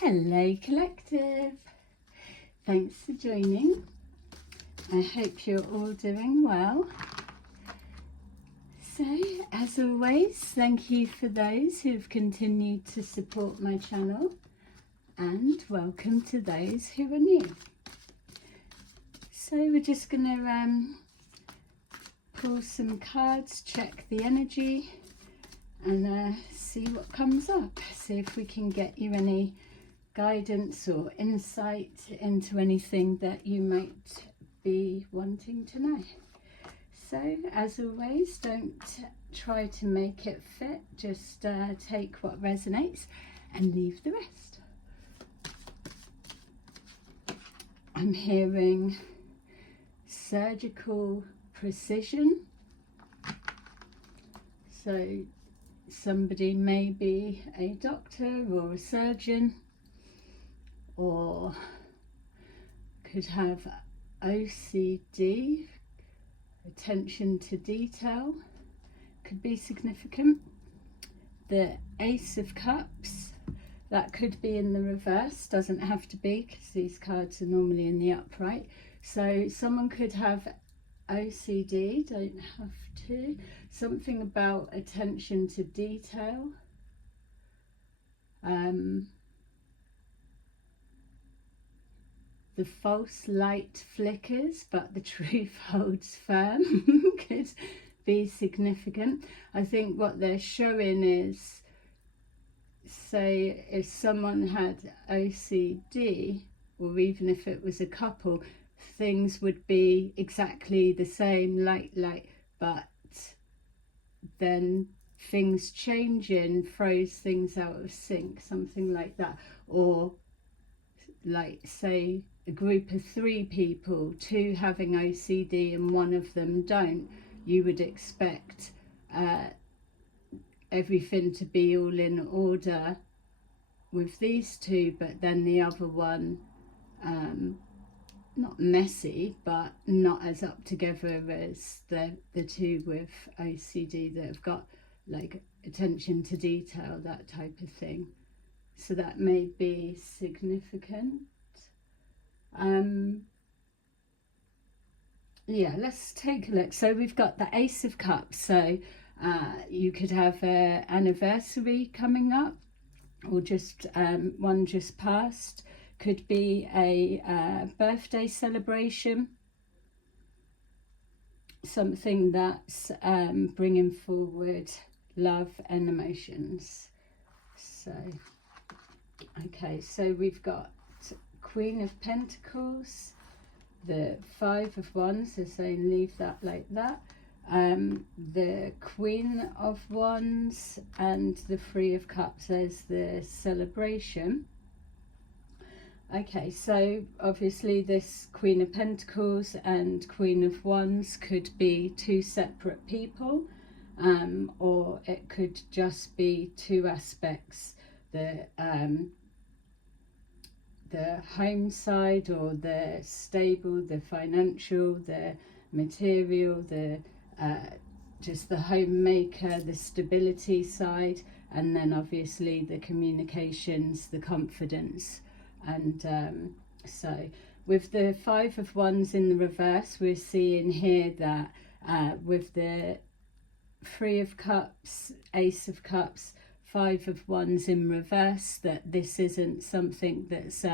Hello Collective, thanks for joining. I hope you're all doing well. So as always, thank you for those who've continued to support my channel, and welcome to those who are new. So we're just going to pull some cards, check the energy and see what comes up. See if we can get you any guidance or insight into anything that you might be wanting to know. So as always, don't try to make it fit, just take what resonates and leave the rest. I'm hearing surgical precision, so somebody may be a doctor or a surgeon, or could have OCD, attention to detail, could be significant. The Ace of Cups, that could be in the reverse, doesn't have to be, because these cards are normally in the upright. So someone could have OCD, don't have to. Something about attention to detail. The false light flickers, but the truth holds firm, could be significant. I think what they're showing is, say, if someone had OCD, or even if it was a couple, things would be exactly the same, light, but then things changing throws things out of sync, something like that. Or like, say, a group of 3 people, 2 having OCD and 1 of them don't, you would expect everything to be all in order with these 2, but then the other one, not messy, but not as up together as the 2 with OCD that have got like attention to detail, that type of thing. So that may be significant. Yeah, let's take a look. So we've got the Ace of Cups. So you could have an anniversary coming up, or just one just passed. Could be a birthday celebration, something that's bringing forward love and emotions. So okay, so we've got Queen of Pentacles, the 5 of Wands, so saying leave that like that, the Queen of Wands and the 3 of Cups as the celebration. Okay, so obviously this Queen of Pentacles and Queen of Wands could be 2 separate people, or it could just be 2 aspects, the home side, or the stable, the financial, the material, the just the homemaker, the stability side, and then obviously the communications, the confidence. And so with the 5 of Wands in the reverse, we're seeing here that with the 3 of Cups, Ace of Cups, 5 of Wands in reverse, that this isn't something that's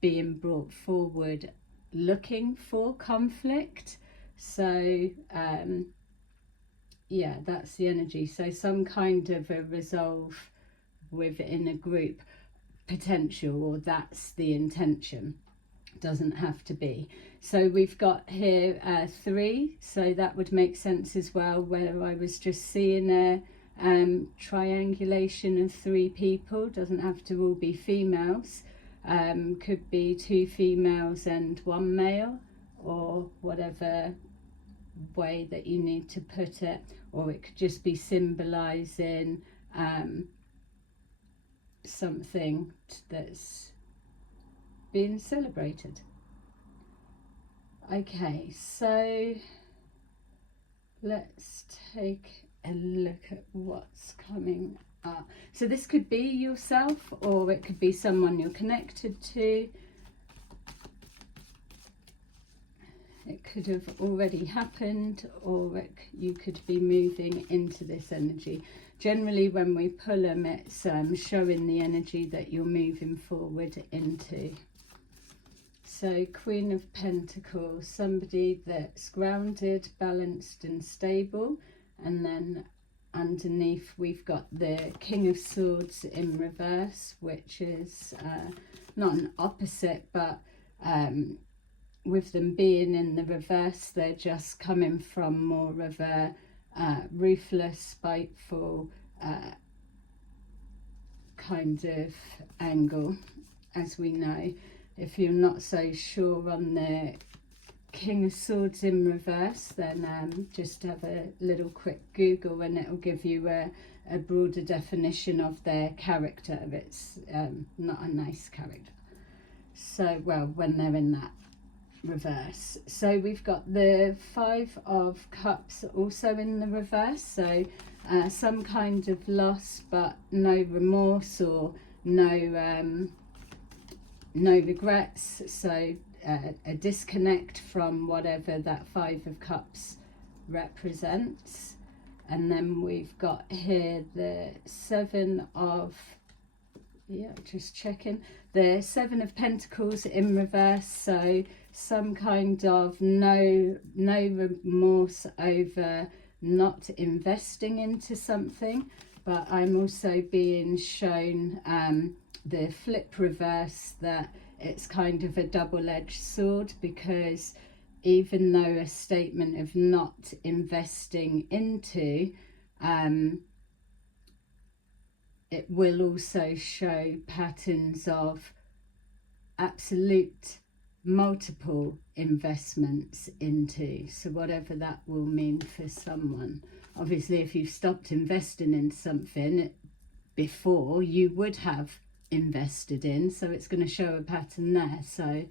being brought forward looking for conflict. So yeah, that's the energy. So some kind of a resolve within a group potential, or that's the intention, doesn't have to be. So we've got here 3, so that would make sense as well, where I was just seeing a triangulation of 3 people, doesn't have to all be females, could be 2 females and 1 male, or whatever way that you need to put it, or it could just be symbolizing something that's being celebrated. Okay, so let's take a look at what's coming So this could be yourself, or it could be someone you're connected to. It could have already happened, or you could be moving into this energy. Generally, when we pull them, it's showing the energy that you're moving forward into. So Queen of Pentacles, somebody that's grounded, balanced and stable. And then underneath we've got the King of Swords in reverse, which is not an opposite, but with them being in the reverse, they're just coming from more of a ruthless, spiteful kind of angle, as we know. If you're not so sure on the King of Swords in reverse, then just have a little quick Google and it'll give you a broader definition of their character. It's not a nice character. So, well, when they're in that reverse. So we've got the Five of Cups also in the reverse. So some kind of loss, but no remorse or no regrets. So a disconnect from whatever that Five of Cups represents. And then we've got here the Seven of, just checking, the Seven of Pentacles in reverse. So some kind of no remorse over not investing into something. But I'm also being shown the flip reverse, that it's kind of a double-edged sword, because even though a statement of not investing into, it will also show patterns of absolute multiple investments into. So whatever that will mean for someone. Obviously, if you've stopped investing in something before, you would have invested in, so it's going to show a pattern there. So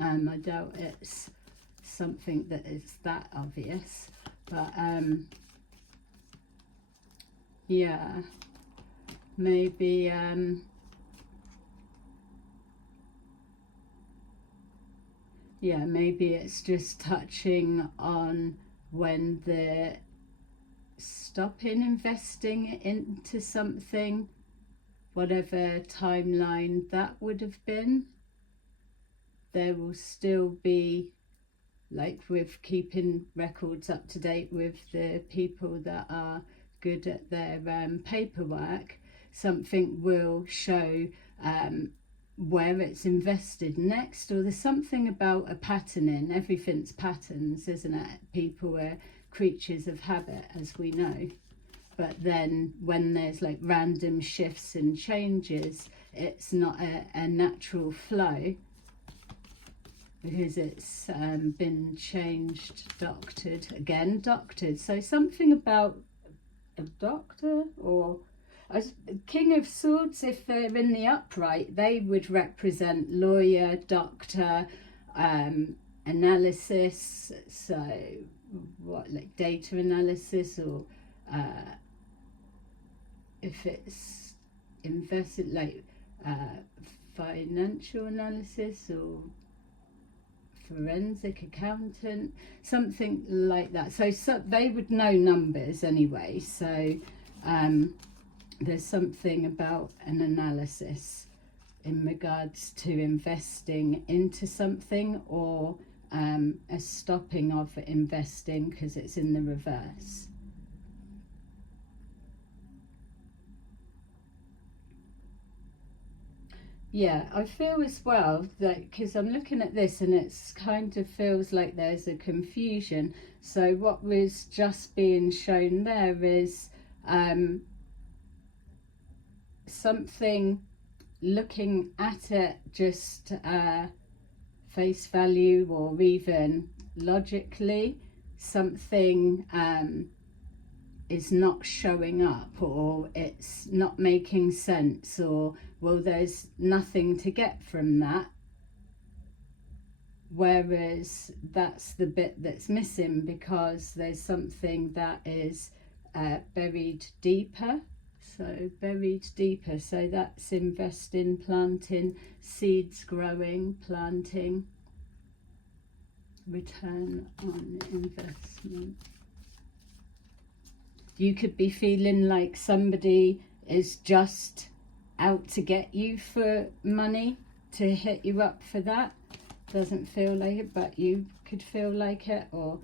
I doubt it's something that is that obvious, but yeah, maybe maybe it's just touching on when they're stopping investing into something, whatever timeline that would have been. There will still be, like with keeping records up to date with the people that are good at their paperwork, something will show where it's invested next, or there's something about a patterning. Everything's patterns, isn't it? People are creatures of habit, as we know. But then when there's like random shifts and changes, it's not a natural flow, because it's been changed, doctored. So something about a doctor, or a King of Swords, if they're in the upright, they would represent lawyer, doctor, analysis. So what, like data analysis, or if it's invested, like financial analysis, or forensic accountant, something like that. So they would know numbers anyway. So there's something about an analysis in regards to investing into something, or a stopping of investing because it's in the reverse. Yeah, I feel as well that, because I'm looking at this and it's kind of feels like there's a confusion. So what was just being shown there is something, looking at it just face value, or even logically, something is not showing up, or it's not making sense, or well, there's nothing to get from that. Whereas that's the bit that's missing, because there's something that is buried deeper. So buried deeper, so that's investing, planting, seeds growing, planting, return on investment. You could be feeling like somebody is just out to get you for money, to hit you up for that. Doesn't feel like it, but you could feel like it, or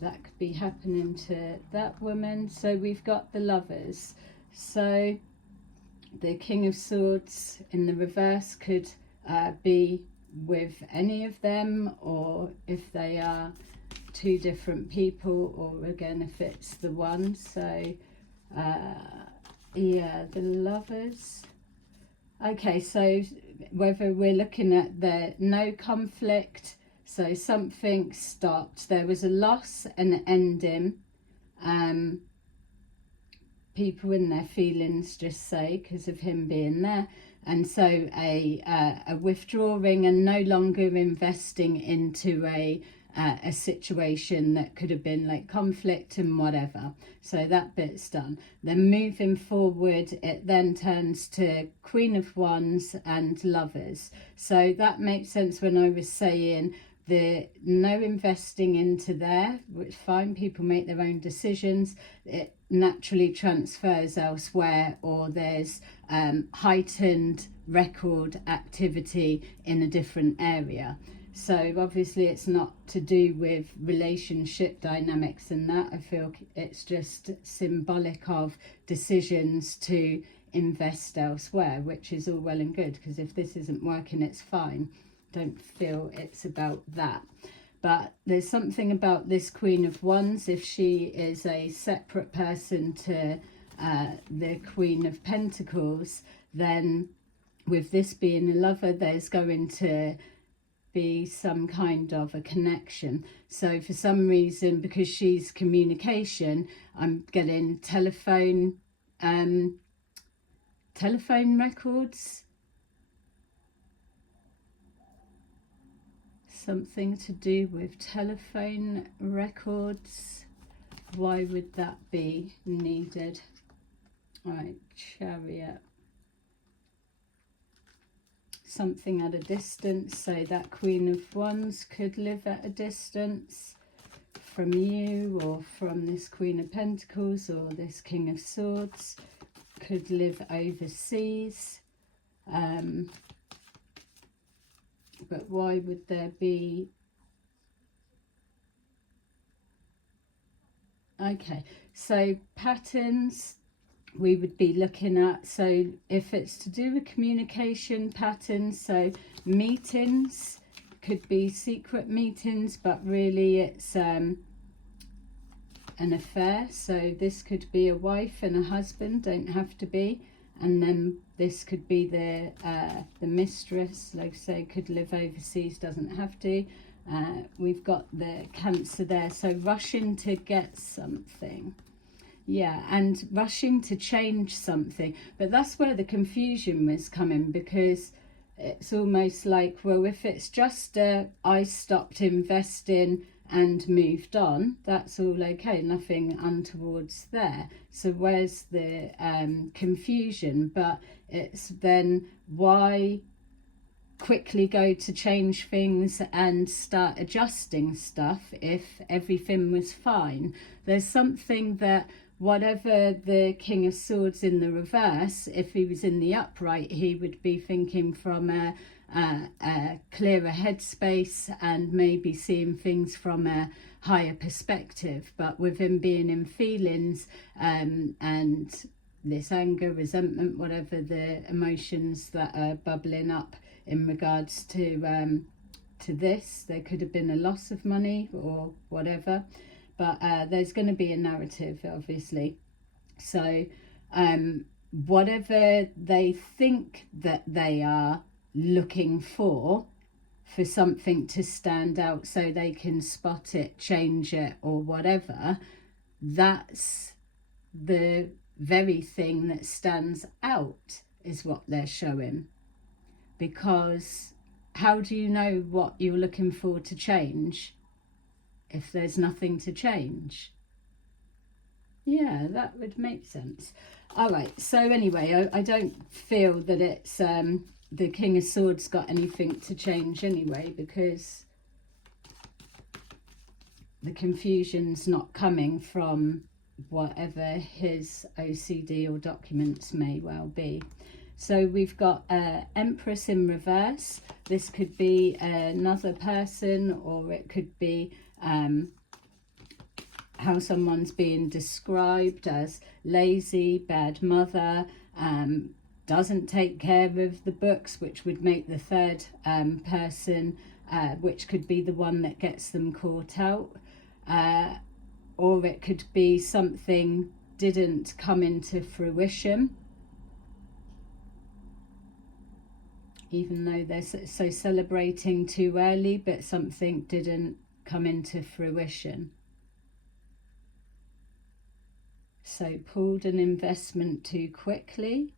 that could be happening to that woman. So we've got the Lovers. So the King of Swords in the reverse could be with any of them, or if they are two different people, or again if it's the one. So yeah, the Lovers. Okay, so whether we're looking at the no conflict, so something stopped, there was a loss and an ending, people in their feelings, just say, because of him being there, and so a withdrawing and no longer investing into a situation that could have been like conflict and whatever. So that bit's done. Then moving forward, it then turns to Queen of Wands and Lovers. So that makes sense when I was saying the no investing into there, which fine, people make their own decisions. It naturally transfers elsewhere, or there's heightened record activity in a different area. So obviously it's not to do with relationship dynamics and that. I feel it's just symbolic of decisions to invest elsewhere, which is all well and good, because if this isn't working, it's fine. Don't feel it's about that. But there's something about this Queen of Wands, if she is a separate person to the Queen of Pentacles, then with this being a lover, there's going to be some kind of a connection. So for some reason, because she's communication, I'm getting telephone records, something to do with telephone records. Why would that be needed? All right, Chariot. Something at a distance, so that Queen of Wands could live at a distance from you, or from this Queen of Pentacles, or this King of Swords could live overseas. But why would there be? Okay, so patterns we would be looking at. So if it's to do with communication patterns, so meetings could be secret meetings, but really it's an affair. So this could be a wife and a husband, don't have to be. And then this could be the mistress, like I say, could live overseas, doesn't have to. We've got the Cancer there, so rushing to get something. Yeah, and rushing to change something. But that's where the confusion was coming, because it's almost like, well, if it's just I stopped investing and moved on, that's all okay, nothing untowards there. So where's the confusion? But it's then why quickly go to change things and start adjusting stuff if everything was fine? There's something that whatever the King of Swords in the reverse, if he was in the upright, he would be thinking from a clearer headspace and maybe seeing things from a higher perspective. But with him being in feelings and this anger, resentment, whatever the emotions that are bubbling up in regards to this, there could have been a loss of money or whatever. But there's going to be a narrative, obviously. So whatever they think that they are looking for something to stand out so they can spot it, change it, or whatever, that's the very thing that stands out, is what they're showing. Because how do you know what you're looking for to change if there's nothing to change? Yeah, that would make sense. All right, so anyway, I don't feel that it's the King of Swords got anything to change anyway, because the confusion's not coming from whatever his OCD or documents may well be. So we've got Empress in reverse. This could be another person, or it could be how someone's being described as lazy, bad mother, doesn't take care of the books, which would make the third person, which could be the one that gets them caught out. Or it could be something didn't come into fruition, even though they're so celebrating too early, but something didn't come into fruition. So pulled an investment too quickly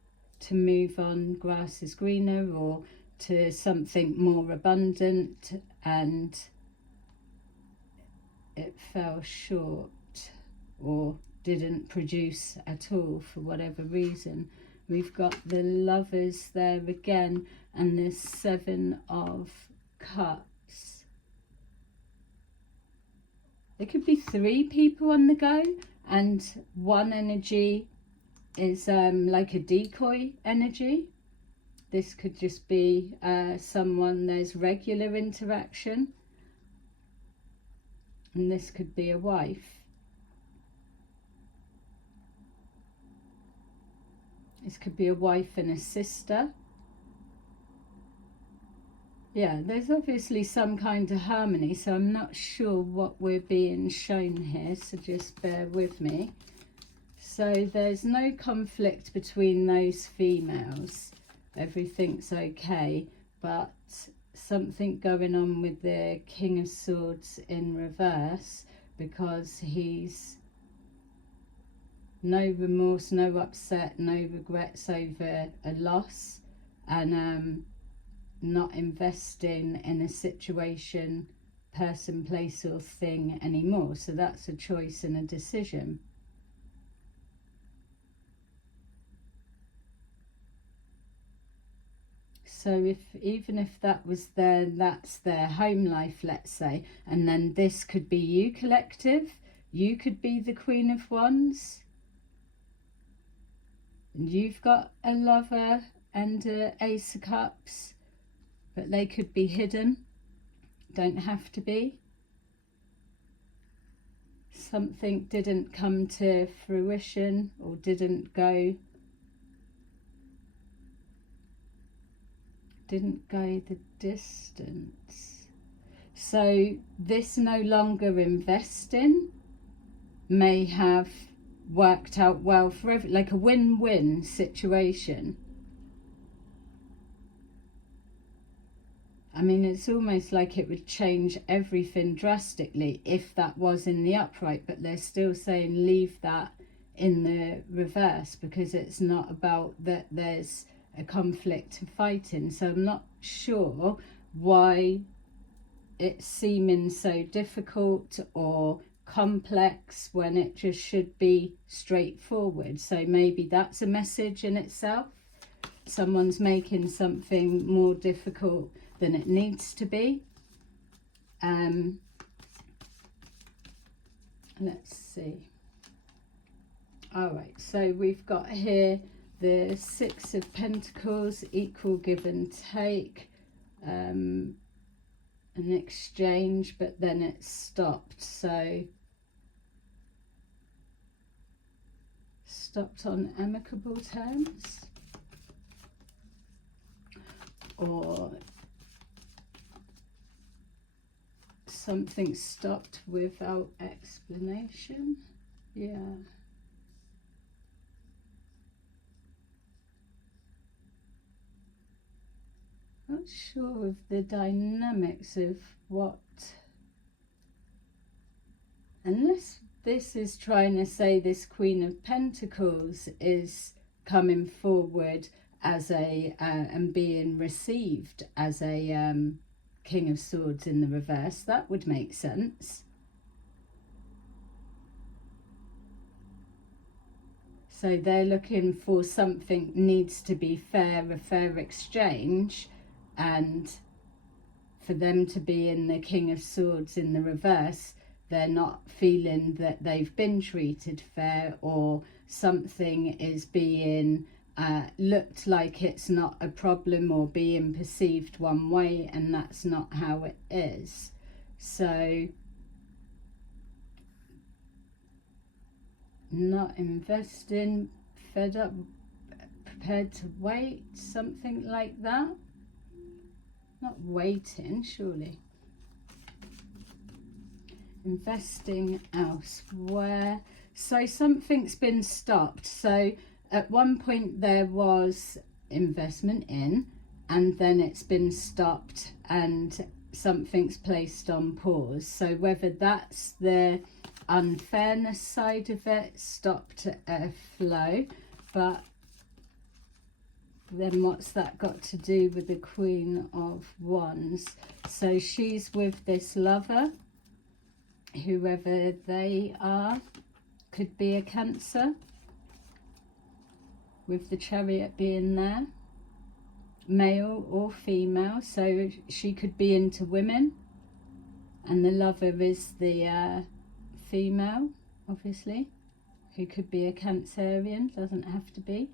to move on, grass is greener, or to something more abundant, and it fell short or didn't produce at all for whatever reason. We've got the Lovers there again, and the Seven of Cups. There could be 3 people on the go, and one energy is like a decoy energy. This could just be someone there's regular interaction, and this could be a wife. This could be a wife and a sister. Yeah, there's obviously some kind of harmony, so I'm not sure what we're being shown here, so just bear with me. So there's no conflict between those females. Everything's okay, but something going on with the King of Swords in reverse, because he's no remorse, no upset, no regrets over a loss, and not investing in a situation, person, place or thing anymore. So that's a choice and a decision. So even if that was that's their home life, let's say, and then this could be you, collective. You could be the Queen of Wands, and you've got a Lover and an Ace of Cups, but they could be hidden, don't have to be. Something didn't come to fruition or didn't go the distance. So this no longer investing may have worked out well for like a win-win situation. I mean, it's almost like it would change everything drastically if that was in the upright, but they're still saying leave that in the reverse, because it's not about that there's a conflict fighting. So I'm not sure why it's seeming so difficult or complex when it just should be straightforward. So maybe that's a message in itself. Someone's making something more difficult than it needs to be. Let's see. All right, so we've got here the Six of Pentacles, equal give and take, an exchange, but then it stopped. So stopped on amicable terms, or something stopped without explanation. Yeah. Not sure of the dynamics of what, unless this is trying to say this Queen of Pentacles is coming forward as a and being received as a King of Swords in the reverse. That would make sense. So they're looking for something needs to be fair, a fair exchange, and for them to be in the King of Swords in the reverse, they're not feeling that they've been treated fair, or something is being looked like it's not a problem or being perceived one way, and that's not how it is. So not investing, fed up, prepared to wait, something like that. Not waiting, surely. Investing elsewhere. So something's been stopped. So at one point there was investment in, and then it's been stopped and something's placed on pause. So whether that's the unfairness side of it, stopped a flow, but then what's that got to do with the Queen of Wands? So she's with this lover, whoever they are, could be a Cancer, with the Chariot being there, male or female. So she could be into women, and the lover is the female, obviously, who could be a Cancerian, doesn't have to be.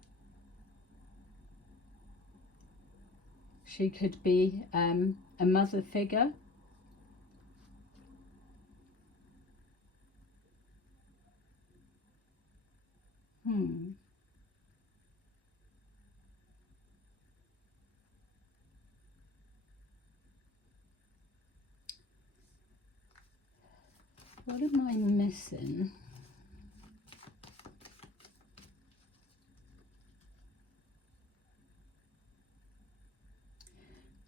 She could be a mother figure. What am I missing?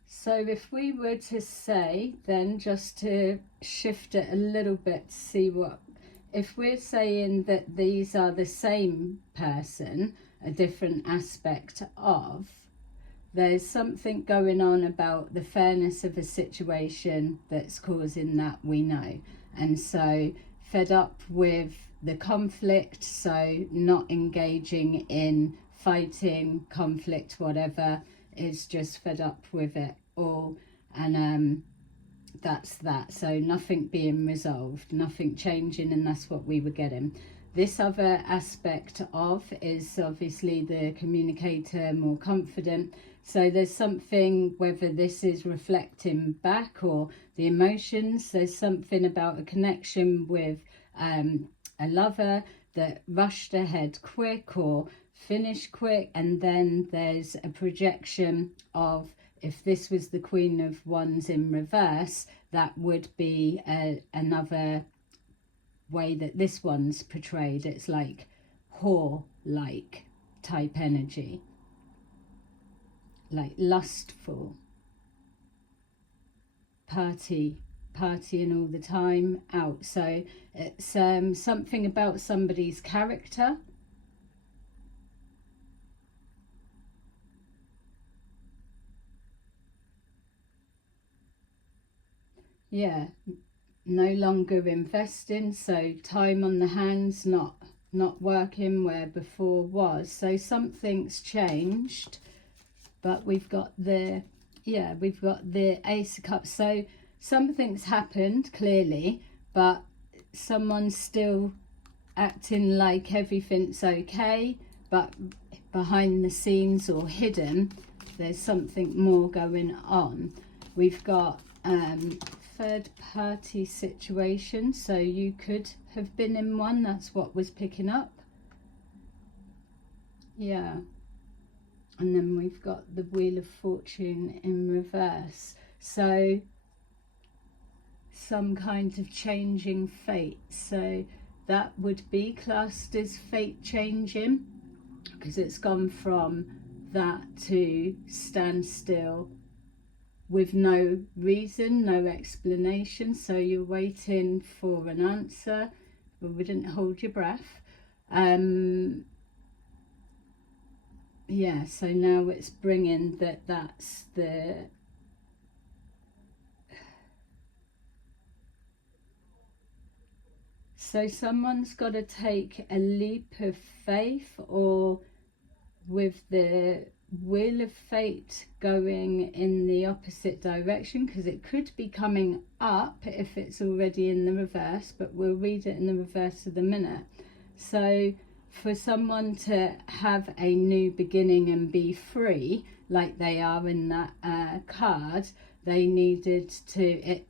So if we were to say, then, just to shift it a little bit to see what, if we're saying that these are the same person, a different aspect of, there's something going on about the fairness of a situation that's causing that, we know. And so fed up with the conflict, so not engaging in fighting, conflict, whatever, is just fed up with it all, and that's that. So nothing being resolved, nothing changing, and that's what we were getting. This other aspect of is obviously the communicator, more confident. So there's something, whether this is reflecting back or the emotions, there's something about a connection with a lover that rushed ahead quick or finished quick, and then there's a projection of, if this was the Queen of Wands in reverse, that would be another way that this one's portrayed. It's like whore-like type energy, like lustful, partying all the time, out. So it's something about somebody's character. Yeah, no longer investing, so time on the hands, not working where before was. So something's changed, but we've got the Ace of Cups. So something's happened clearly, but someone's still acting like everything's okay, but behind the scenes or hidden, there's something more going on. We've got third party situation, so you could have been in one, that's what was picking up. Yeah. And then we've got the Wheel of Fortune in reverse, so some kind of changing fate. So that would be classed as fate changing, because it's gone from that to standstill with no reason, no explanation. So you're waiting for an answer, but we didn't hold your breath. Yeah, so now it's bringing that's the So someone's got to take a leap of faith, or with the wheel of fate going in the opposite direction, because it could be coming up if it's already in the reverse, but we'll read it in the reverse of the minute. So for someone to have a new beginning and be free, like they are in that card, they needed to,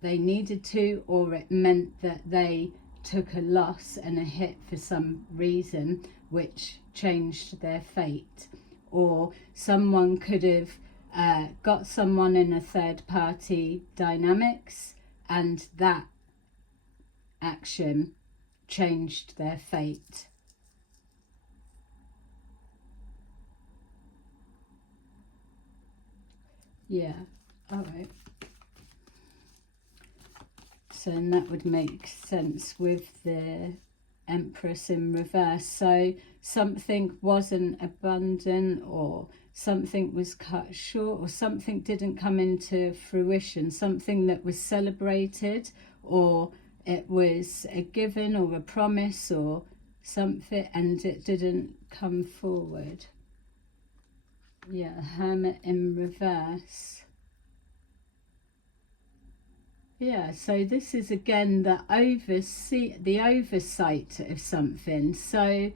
they needed to, or it meant that they took a loss and a hit for some reason, which changed their fate. Or someone could have got someone in a third party dynamics, and that action changed their fate. Yeah, all right. So, and that would make sense with the Empress in reverse. So something wasn't abundant, or something was cut short, or something didn't come into fruition, something that was celebrated, or it was a given or a promise or something, and it didn't come forward. Yeah, Hermit in reverse. Yeah, so this is again the oversight of something. So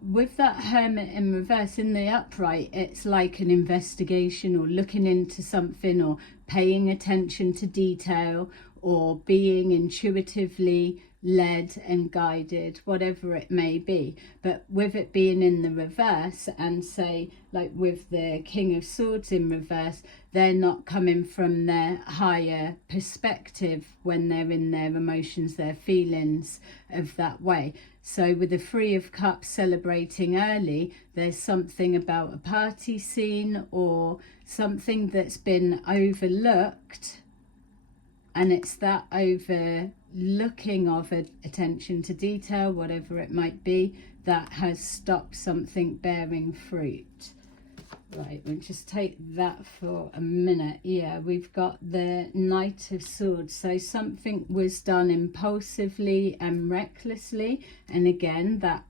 with that Hermit in reverse, in the upright, it's like an investigation, or looking into something, or paying attention to detail, or being intuitively led and guided, whatever it may be. But with it being in the reverse, and say like with the King of Swords in reverse, they're not coming from their higher perspective when they're in their emotions, their feelings of that way. So with the Three of Cups celebrating early, there's something about a party scene or something that's been overlooked, and it's that overlooking of attention to detail, whatever it might be, that has stopped something bearing fruit. Right, we'll just take that for a minute. Yeah, we've got the Knight of Swords. So something was done impulsively and recklessly. And again, that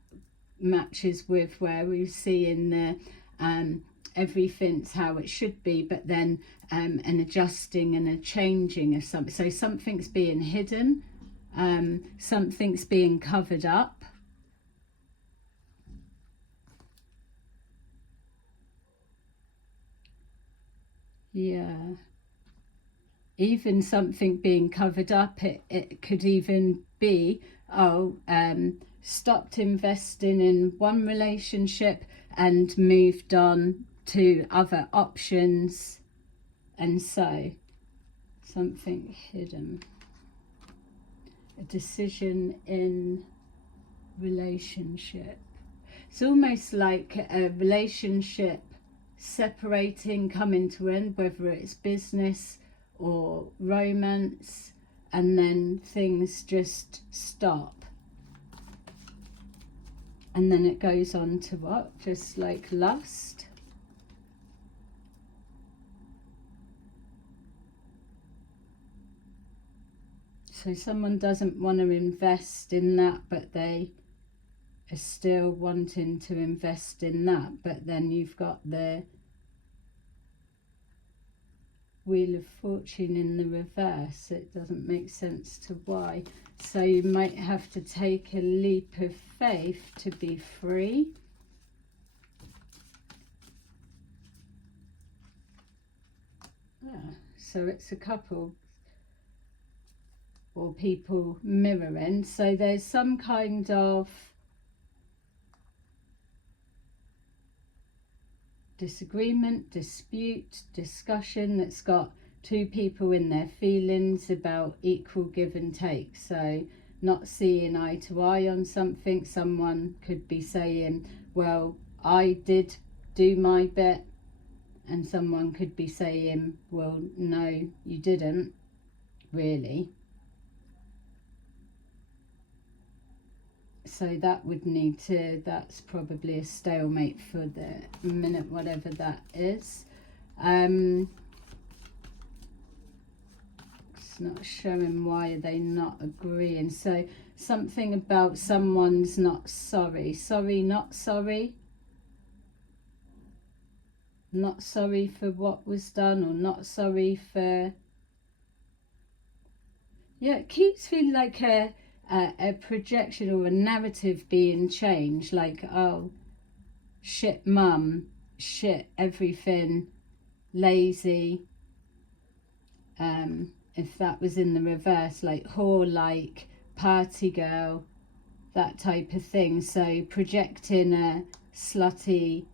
matches with where we see in the everything's how it should be, but then an adjusting and a changing of something. So something's being hidden, something's being covered up. Yeah, even something being covered up, it could even be, stopped investing in one relationship and moved on to other options, and so something hidden. A decision in relationship. It's almost like a relationship separating, coming to end, whether it's business or romance, and then things just stop, and then it goes on to what? Just like lust. So someone doesn't want to invest in that, but they are still wanting to invest in that. But then you've got the Wheel of Fortune in the reverse. It doesn't make sense to why. So you might have to take a leap of faith to be free. Yeah, so it's a couple or people mirroring. So there's some kind of disagreement, dispute, discussion that's got two people in their feelings about equal give and take. So not seeing eye to eye on something. Someone could be saying, well, I did do my bit, and someone could be saying, well, no, you didn't really. So that would need to, that's probably a stalemate for the minute, whatever that is. It's not showing why are they not agreeing. So something about someone's not sorry. Sorry, not sorry. Not sorry for what was done, or not sorry for... Yeah, it keeps feeling like a projection or a narrative being changed. Like, oh, shit mum, shit everything, lazy. If that was in the reverse, like whore, like party girl, that type of thing. So projecting a slutty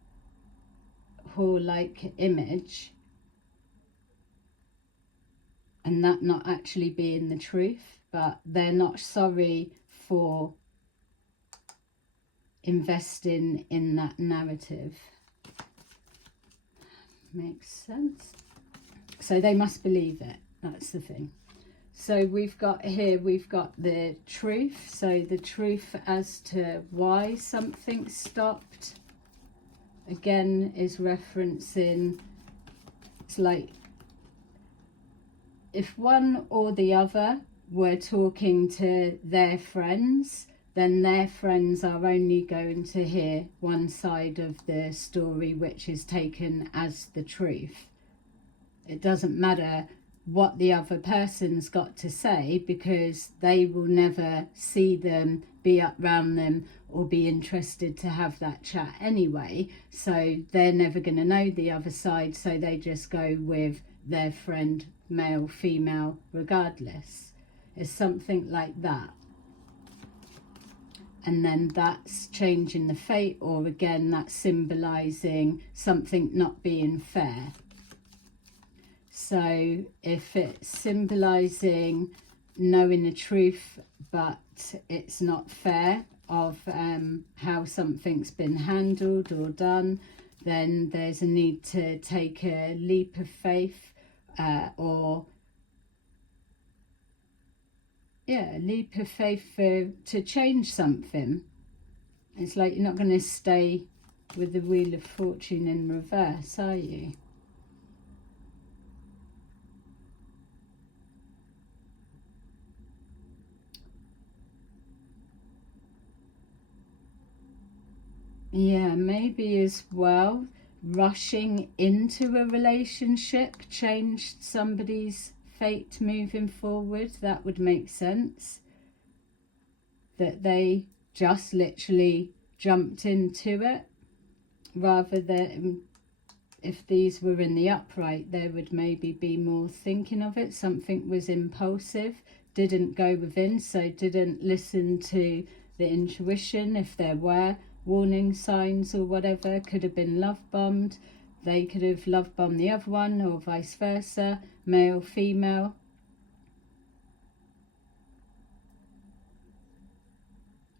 whore-like image, and that not actually being the truth, but they're not sorry for investing in that narrative. Makes sense. So they must believe it. That's the thing. So we've got here, we've got the truth. So the truth as to why something stopped, again, is referencing, it's like if one or the other were talking to their friends, then their friends are only going to hear one side of the story, which is taken as the truth. It doesn't matter what the other person's got to say, because they will never see them, be up round them, or be interested to have that chat anyway. So they're never going to know the other side, so they just go with their friend, male, female, regardless. It's something like that. And then that's changing the fate, or again, that's symbolising something not being fair. So if it's symbolising knowing the truth, but it's not fair of how something's been handled or done, then there's a need to take a leap of faith, or a leap of faith to change something. It's like you're not going to stay with the Wheel of Fortune in reverse, are you? Yeah, maybe as well, rushing into a relationship changed somebody's fate moving forward. That would make sense. That they just literally jumped into it, rather than, if these were in the upright, there would maybe be more thinking of it. Something was impulsive, didn't go within, so didn't listen to the intuition. If there were warning signs or whatever, could have been love bombed. They could have love bombed the other one, or vice versa, male, female.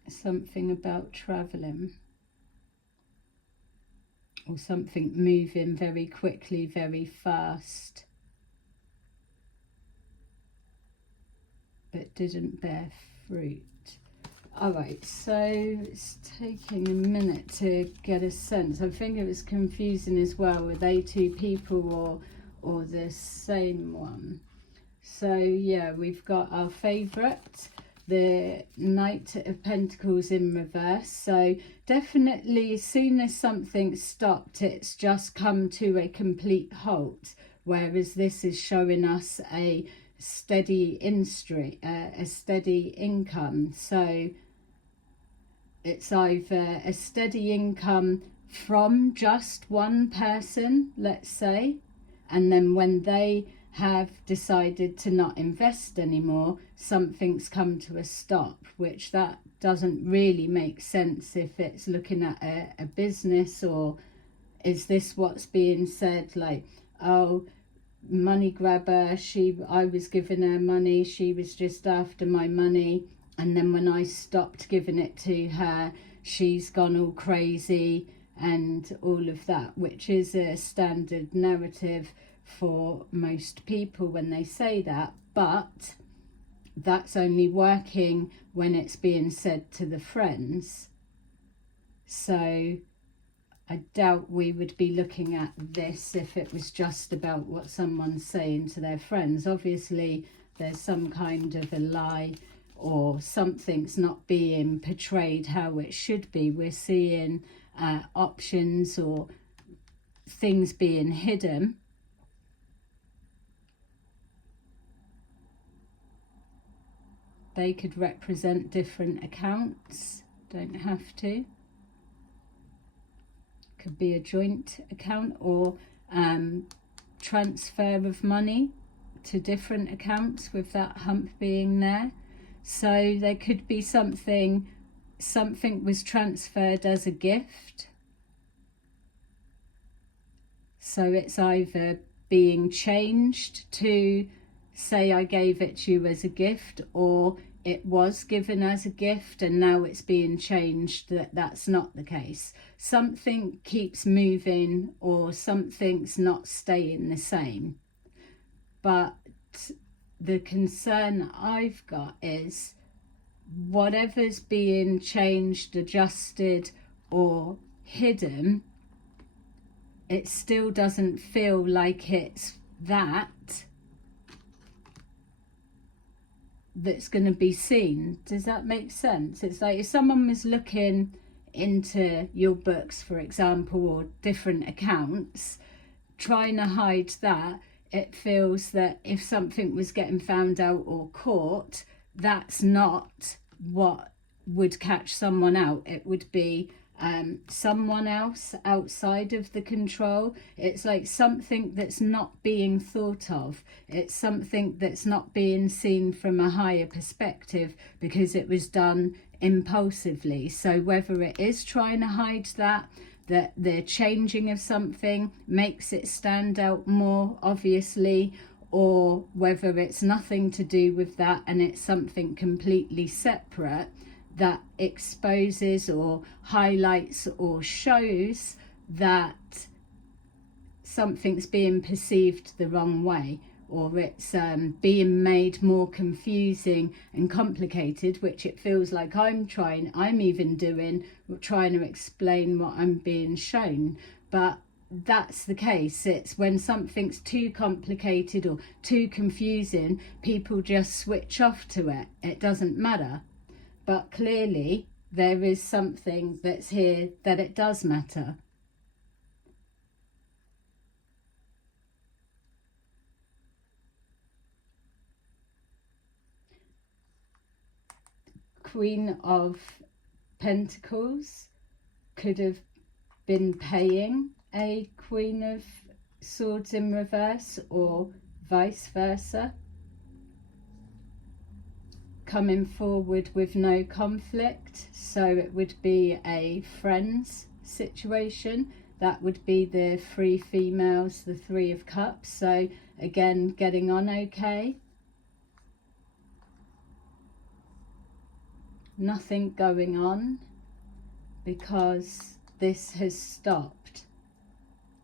Something about travelling, or something moving very quickly, very fast, but didn't bear fruit. Alright, so it's taking a minute to get a sense. I think it was confusing as well. Were they two people or the same one? So yeah, we've got our favourite, the Knight of Pentacles in reverse. So definitely as soon as something stopped, it's just come to a complete halt, whereas this is showing us a steady a steady income. So it's either a steady income from just one person, let's say, and then when they have decided to not invest anymore, something's come to a stop, which that doesn't really make sense if it's looking at a business. Or is this what's being said, like, oh, money grabber, I was giving her money, she was just after my money, and then when I stopped giving it to her, she's gone all crazy and all of that, which is a standard narrative for most people when they say that. But that's only working when it's being said to the friends. So I doubt we would be looking at this if it was just about what someone's saying to their friends. Obviously, there's some kind of a lie, or something's not being portrayed how it should be. We're seeing options or things being hidden. They could represent different accounts, don't have to. Could be a joint account, or transfer of money to different accounts with that hump being there. So there could be something was transferred as a gift. So it's either being changed to, say I gave it to you as a gift, or it was given as a gift and now it's being changed that that's not the case. Something keeps moving, or something's not staying the same. But the concern I've got is whatever's being changed, adjusted or hidden, it still doesn't feel like it's that's going to be seen. Does that make sense? It's like if someone was looking into your books, for example, or different accounts, trying to hide that, it feels that if something was getting found out or caught, that's not what would catch someone out. It would be someone else outside of the control. It's like something that's not being thought of. It's something that's not being seen from a higher perspective because it was done impulsively. So whether it is trying to hide that the changing of something makes it stand out more obviously, or whether it's nothing to do with that and it's something completely separate that exposes or highlights or shows that something's being perceived the wrong way, or it's being made more confusing and complicated, which it feels like I'm even doing, trying to explain what I'm being shown. But that's the case. It's when something's too complicated or too confusing, people just switch off to it. It doesn't matter. But clearly there is something that's here that it does matter. Queen of Pentacles could have been paying a Queen of Swords in reverse, or vice versa. Coming forward with no conflict, so it would be a friends situation. That would be the 3 females, the 3 of Cups. So again, getting on okay. Nothing going on because this has stopped.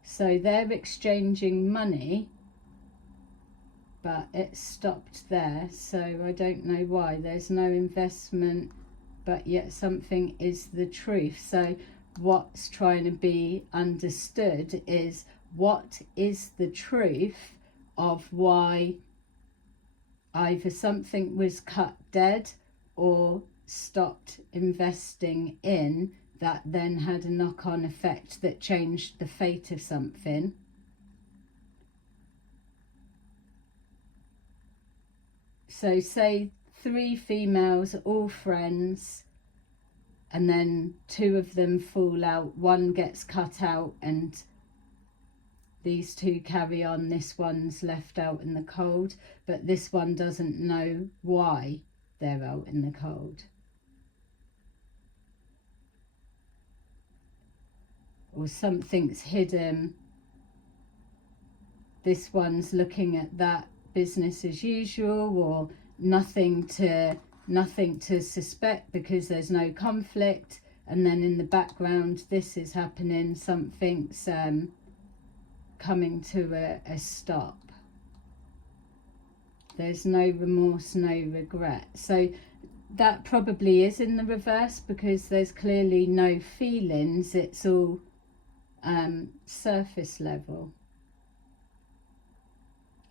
So they're exchanging money, but it stopped there. So I don't know why. There's no investment, but yet something is the truth. So what's trying to be understood is, what is the truth of why either something was cut dead or stopped investing in, that then had a knock-on effect that changed the fate of something. So say 3 females, all friends, and then 2 of them fall out, 1 gets cut out and these 2 carry on. This one's left out in the cold, but this one doesn't know why they're out in the cold. Or something's hidden. This one's looking at that business as usual, or nothing to suspect because there's no conflict, and then in the background this is happening, something's coming to a stop. There's no remorse, no regret. So that probably is in the reverse because there's clearly no feelings. It's all surface level.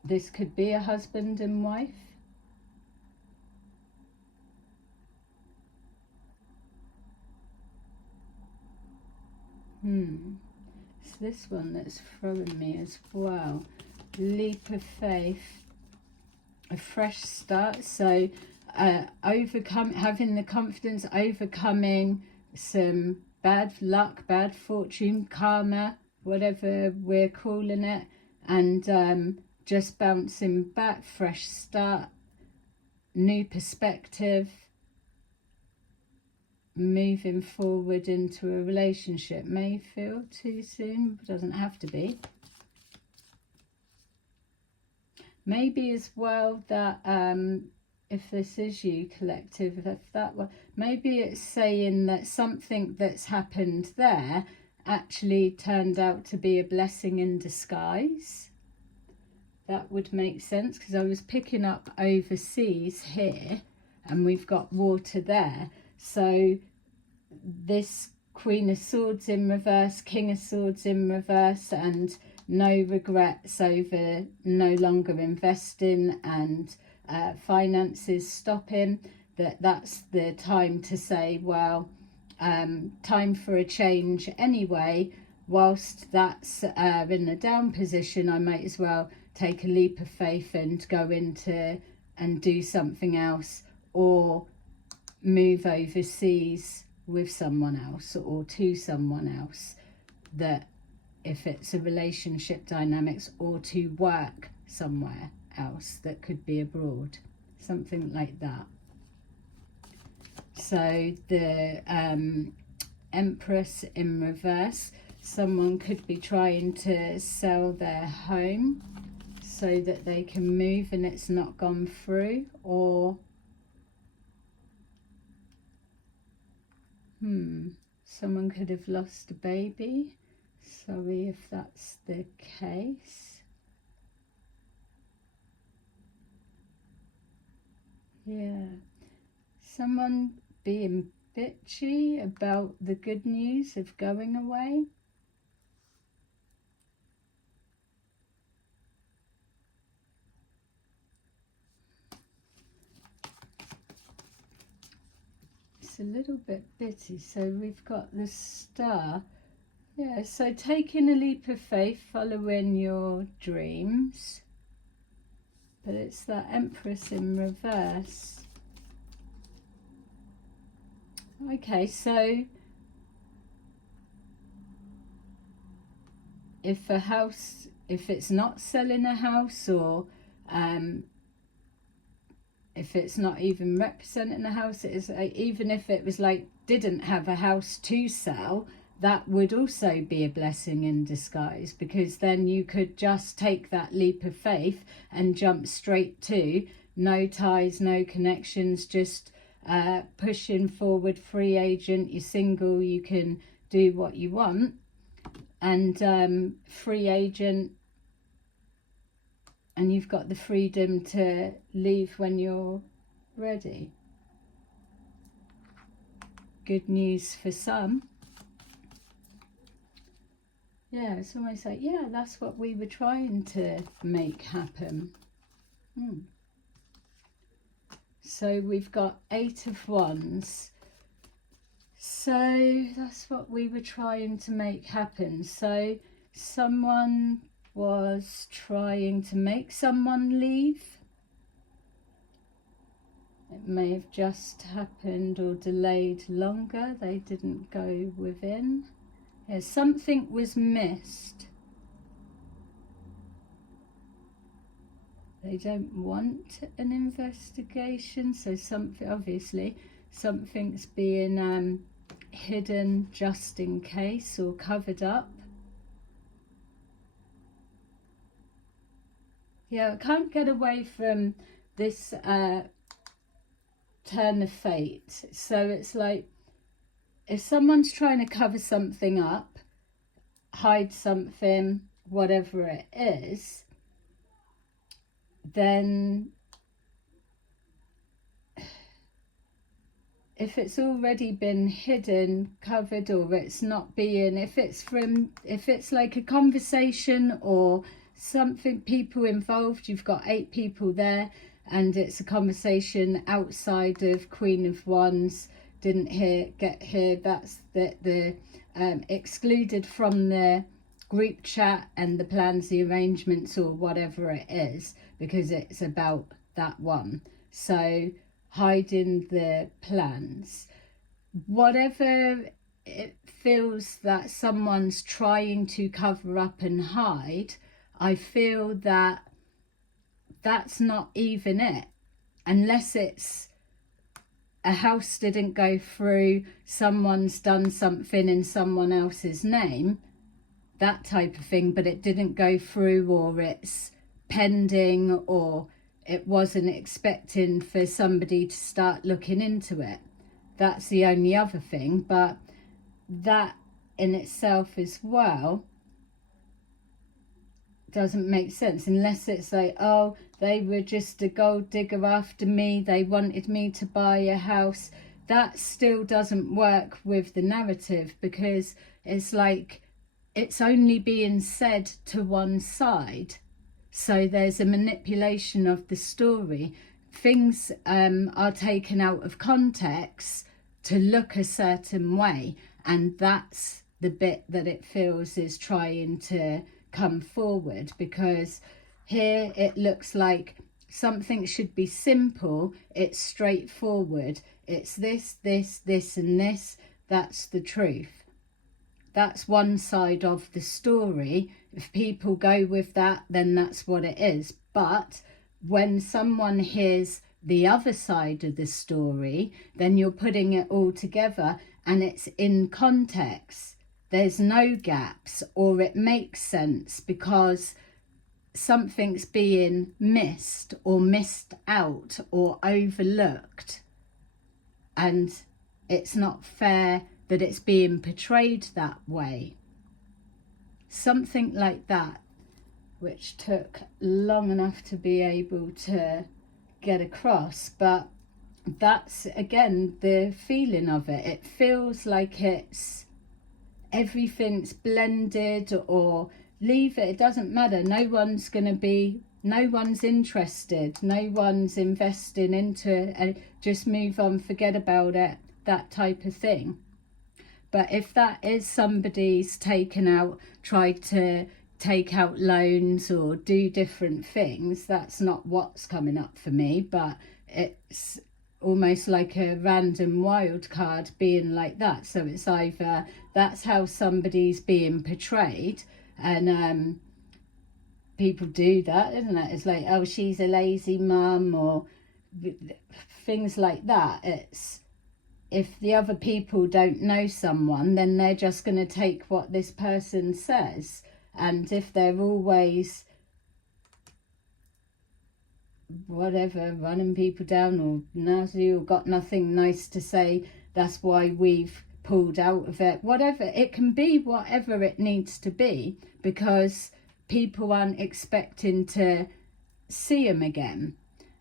This could be a husband and wife. It's this one that's throwing me as well. Leap of faith, a fresh start. So having the confidence, overcoming some bad luck, bad fortune, karma, whatever we're calling it, and just bouncing back, fresh start, new perspective, moving forward into a relationship. May feel too soon, but doesn't have to be. Maybe as well that if this is you, collective, if that one, maybe it's saying that something that's happened there actually turned out to be a blessing in disguise. That would make sense, because I was picking up overseas here and we've got water there. So this Queen of Swords in reverse, King of Swords in reverse, and no regrets over no longer investing and finances stopping, that's the time to say, well, time for a change anyway. Whilst that's in a down position, I might as well take a leap of faith and go into and do something else, or move overseas with someone else or to someone else, that if it's a relationship dynamics, or to work somewhere else that could be abroad, something like that. So the Empress in reverse, someone could be trying to sell their home so that they can move and it's not gone through, or someone could have lost a baby. Sorry if that's the case. Yeah, someone being bitchy about the good news of going away. It's a little bit bitty. So we've got the Star. Yeah, so taking a leap of faith, following your dreams. But it's that Empress in reverse. Okay, so if it's not selling a house, or if it's not even representing a house, it is, even if it was like didn't have a house to sell, that would also be a blessing in disguise, because then you could just take that leap of faith and jump straight to no ties, no connections, just pushing forward, free agent. You're single, you can do what you want, and free agent, and you've got the freedom to leave when you're ready. Good news for some. Yeah, it's almost like, yeah, that's what we were trying to make happen. So we've got 8 of Wands. So that's what we were trying to make happen. So someone was trying to make someone leave. It may have just happened or delayed longer. They didn't go within. Yeah, something was missed. They don't want an investigation, so something, obviously, something's being hidden just in case, or covered up. Yeah, I can't get away from this turn of fate. So it's like, if someone's trying to cover something up, hide something, whatever it is, then if it's already been hidden, covered, or it's not being, if it's like a conversation or something, people involved, you've got 8 people there, and it's a conversation outside of Queen of Wands, didn't get here, that's the excluded from the group chat and the plans, the arrangements, or whatever it is, because it's about that one. So hiding the plans, whatever it feels that someone's trying to cover up and hide, I feel that that's not even it, unless it's a house didn't go through, someone's done something in someone else's name, that type of thing, but it didn't go through, or it's pending, or it wasn't expecting for somebody to start looking into it. That's the only other thing, but that in itself as well doesn't make sense, unless it's like, oh, they were just a gold digger after me, they wanted me to buy a house. That still doesn't work with the narrative, because it's like it's only being said to one side. So there's a manipulation of the story. Things are taken out of context to look a certain way, and that's the bit that it feels is trying to come forward, because here it looks like something should be simple, it's straightforward, it's this, this, this and this, that's the truth. That's one side of the story. If people go with that, then that's what it is. But when someone hears the other side of the story, then you're putting it all together and it's in context. There's no gaps, or it makes sense because something's being missed or missed out or overlooked, and it's not fair that it's being portrayed that way. Something like that, which took long enough to be able to get across, but that's again the feeling of it. It feels like it's everything's blended, or leave it, it doesn't matter, no one's interested, no one's investing into it, just move on, forget about it, that type of thing. But if that is somebody's tried to take out loans or do different things, that's not what's coming up for me. But it's almost like a random wild card being like that. So it's either that's how somebody's being portrayed, and people do that, isn't it? It's like, oh, she's a lazy mum, or things like that. It's, if the other people don't know someone, then they're just going to take what this person says. And if they're always whatever, running people down or nasty or got nothing nice to say, that's why we've pulled out of it. Whatever, it can be whatever it needs to be, because people aren't expecting to see them again.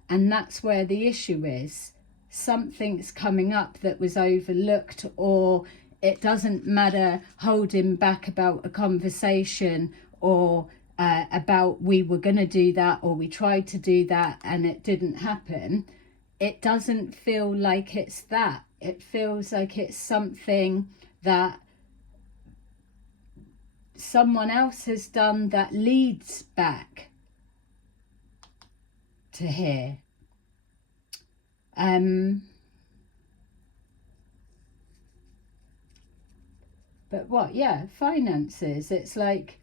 And that's where the issue is. Something's coming up that was overlooked, or it doesn't matter holding back about a conversation, or about we were going to do that, or we tried to do that and it didn't happen. It doesn't feel like it's that. It feels like it's something that someone else has done that leads back to here. But what, yeah, finances, it's like,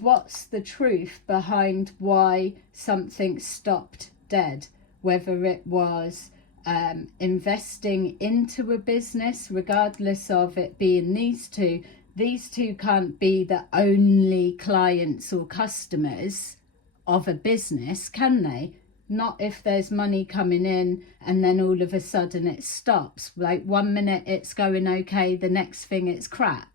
what's the truth behind why something stopped dead? Whether it was investing into a business, regardless of it being these two can't be the only clients or customers of a business, can they? Not if there's money coming in and then all of a sudden it stops. Like 1 minute it's going okay, the next thing it's crap.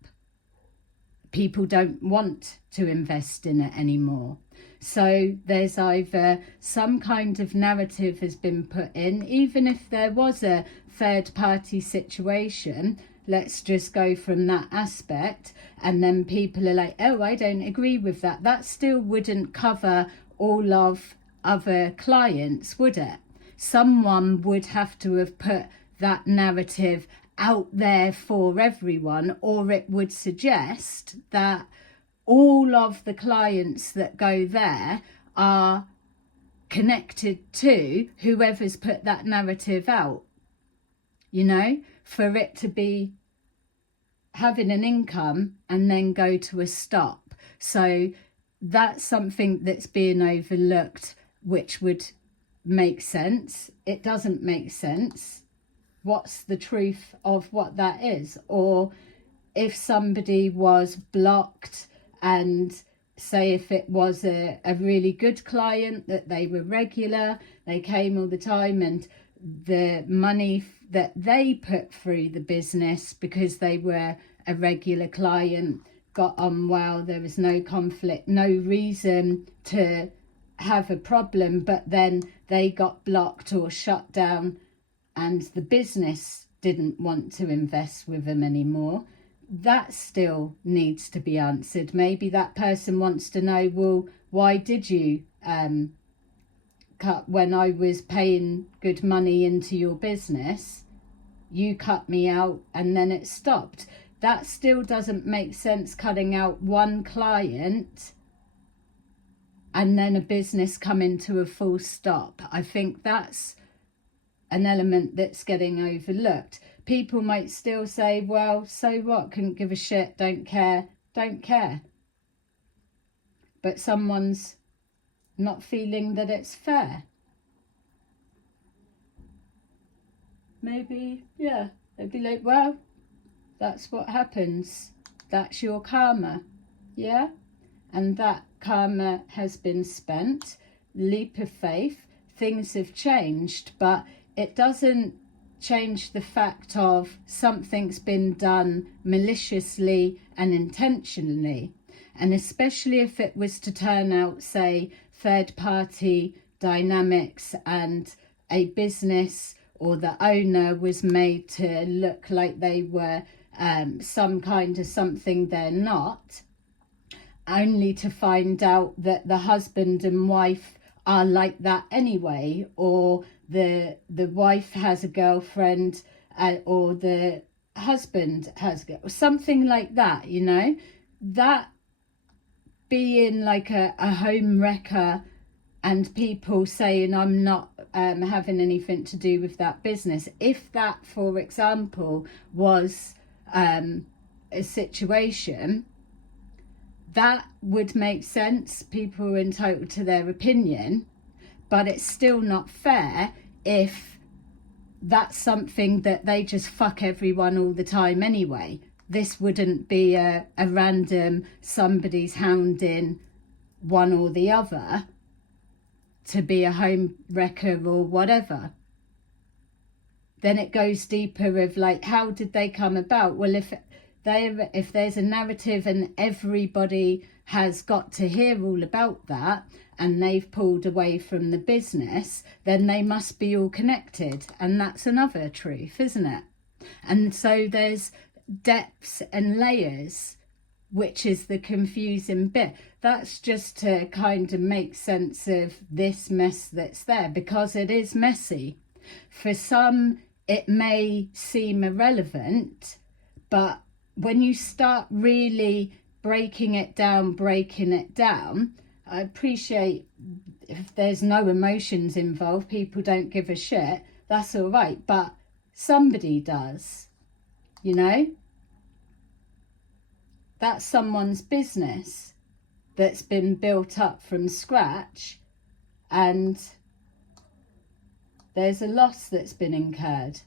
People don't want to invest in it anymore. So there's either some kind of narrative has been put in, even if there was a third party situation, let's just go from that aspect, and then people are like, oh, I don't agree with that. That still wouldn't cover all of other clients, would it? Someone would have to have put that narrative out there for everyone, or it would suggest that all of the clients that go there are connected to whoever's put that narrative out, you know, for it to be having an income and then go to a stop. So that's something that's being overlooked, which would make sense. It doesn't make sense. What's the truth of what that is? Or if somebody was blocked, and say if it was a really good client, that they were regular, they came all the time, and the money that they put through the business because they were a regular client got on well, there was no conflict, no reason to have a problem, but then they got blocked or shut down and the business didn't want to invest with them anymore. That still needs to be answered. Maybe that person wants to know, well, why did you cut when I was paying good money into your business? You cut me out and then it stopped. That still doesn't make sense, cutting out one client and then a business coming to a full stop. I think that's an element that's getting overlooked. People might still say, well, so what? Couldn't give a shit, don't care. But someone's not feeling that it's fair. Maybe, yeah, they'd be like, well, that's what happens. That's your karma, yeah? And that karma has been spent. Leap of faith. Things have changed, but it doesn't change the fact of something's been done maliciously and intentionally. And especially if it was to turn out, say, third-party dynamics and a business or the owner was made to look like they were some kind of something they're not, only to find out that the husband and wife are like that anyway, or the wife has a girlfriend, or the husband has something like that, you know, that being like a home wrecker and people saying I'm not having anything to do with that business. If that, for example, was a situation, that would make sense. People are entitled to their opinion, but it's still not fair if that's something that they just fuck everyone all the time anyway. This wouldn't be a random somebody's hounding one or the other to be a home wrecker or whatever. Then it goes deeper of like, how did they come about? Well, if there's a narrative and everybody has got to hear all about that and they've pulled away from the business, then they must be all connected. And that's another truth, isn't it? And so there's depths and layers, which is the confusing bit. That's just to kind of make sense of this mess that's there, because it is messy. For some, it may seem irrelevant, but when you start really breaking it down, I appreciate if there's no emotions involved, people don't give a shit, that's all right, but somebody does, you know? That's someone's business that's been built up from scratch, and there's a loss that's been incurred.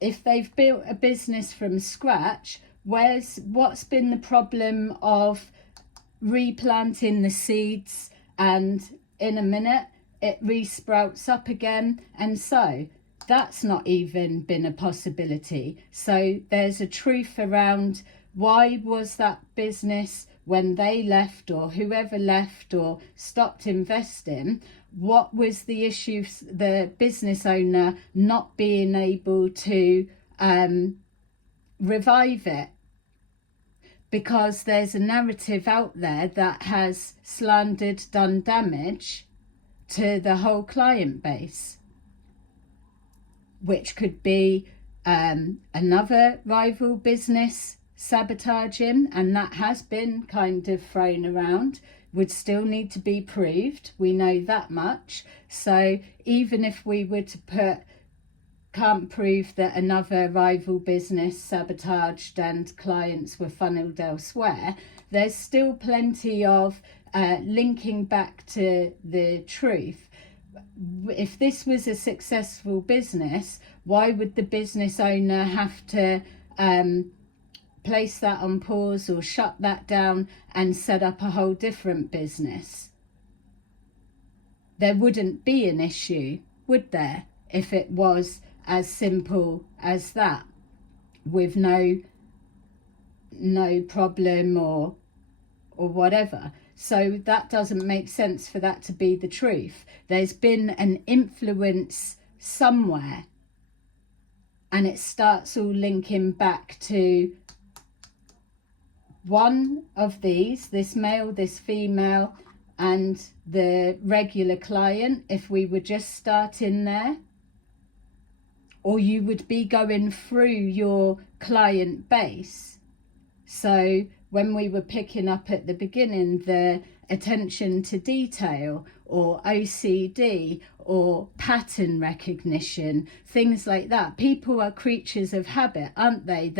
If they've built a business from scratch, what's been the problem of replanting the seeds and in a minute it resprouts up again? And so that's not even been a possibility. So there's a truth around why was that business, when they left or whoever left or stopped investing, what was the issue? The business owner not being able to revive it, because there's a narrative out there that has slandered, done damage to the whole client base. which could be another rival business sabotaging, and that has been kind of thrown around, would still need to be proved. We know that much. So even if we were to put can't prove that another rival business sabotaged and clients were funneled elsewhere, there's still plenty of linking back to the truth. If this was a successful business, why would the business owner have to place that on pause or shut that down and set up a whole different business? There wouldn't be an issue, would there, if it was as simple as that, with no problem or whatever. So that doesn't make sense for that to be the truth. There's been an influence somewhere, and it starts all linking back to one of these, this male, this female, and the regular client. If we were just starting there, or you would be going through your client base. So when we were picking up at the beginning, the attention to detail or OCD or pattern recognition, things like that. People are creatures of habit, aren't they?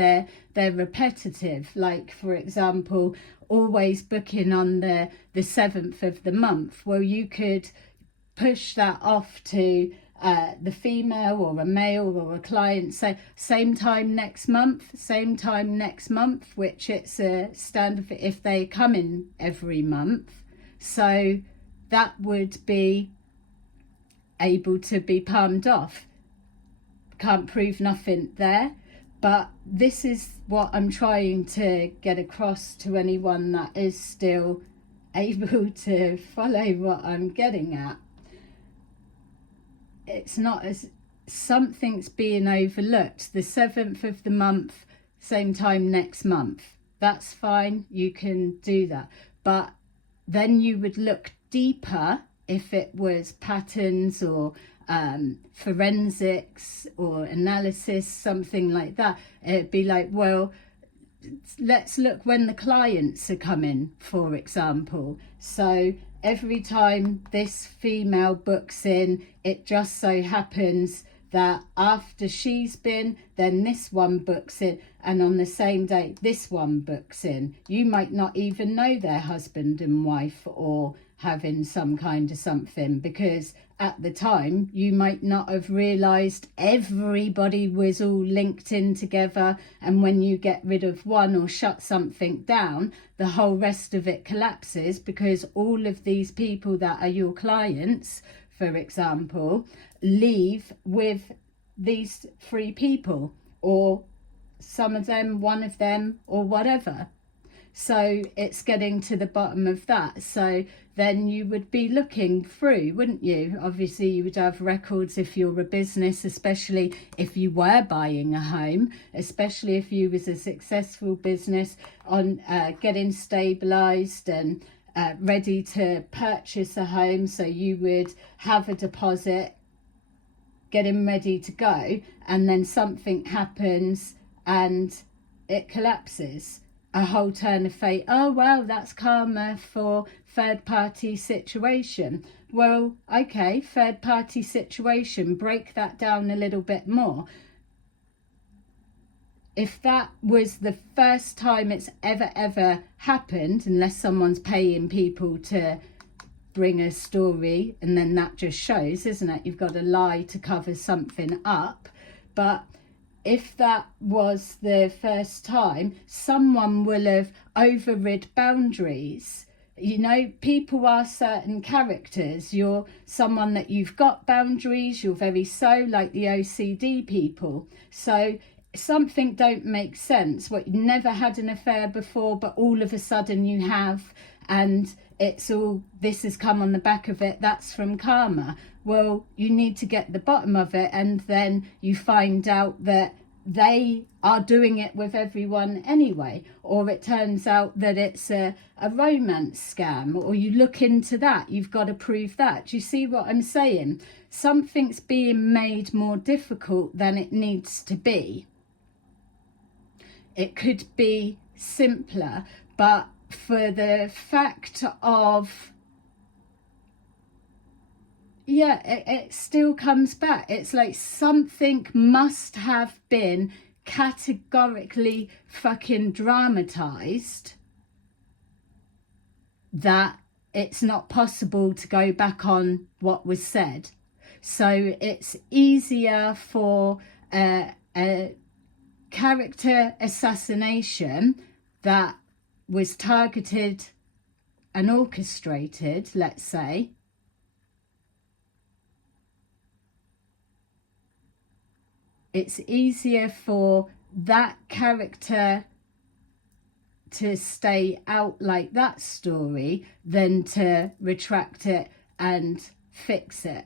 They're repetitive. Like, for example, always booking on the 7th of the month. Well, you could push that off to the female or a male or a client, say same time next month, which it's a standard for if they come in every month. So that would be able to be palmed off. Can't prove nothing there, but this is what I'm trying to get across to anyone that is still able to follow what I'm getting at. It's not as something's being overlooked. The 7th of the month, same time next month, that's fine, you can do that. But then you would look deeper if it was patterns or forensics or analysis, something like that. It'd be like, well, let's look when the clients are coming, for example. So every time this female books in, it just so happens that after she's been, then this one books in, and on the same day this one books in. You might not even know they're husband and wife or having some kind of something, because at the time you might not have realized everybody was all linked in together, and when you get rid of one or shut something down, the whole rest of it collapses, because all of these people that are your clients, for example, leave with these 3 people, or some of them, one of them, or whatever. So it's getting to the bottom of that. So then you would be looking through, wouldn't you? Obviously you would have records if you're a business, especially if you were buying a home, especially if you was a successful business on getting stabilized and ready to purchase a home. So you would have a deposit, getting ready to go, and then something happens and it collapses. A whole turn of fate. Oh, well, that's karma for third party situation. Well, okay, third party situation, break that down a little bit more. If that was the first time it's ever happened, unless someone's paying people to bring a story, and then that just shows, isn't it? You've got to lie to cover something up. But if that was the first time, someone will have overrid boundaries. You know, people are certain characters. You're someone that you've got boundaries, you're very like the OCD people. So something don't make sense. What, you never had an affair before, but all of a sudden you have, and it's all, this has come on the back of it, that's from karma. Well, you need to get the bottom of it, and then you find out that they are doing it with everyone anyway, or it turns out that it's a romance scam, or you look into that, you've got to prove that. Do you see what I'm saying? Something's being made more difficult than it needs to be. It could be simpler, but for the fact of, yeah, it still comes back. It's like something must have been categorically fucking dramatized that it's not possible to go back on what was said. So it's easier for a character assassination that was targeted and orchestrated, let's say, it's easier for that character to stay out like that story than to retract it and fix it.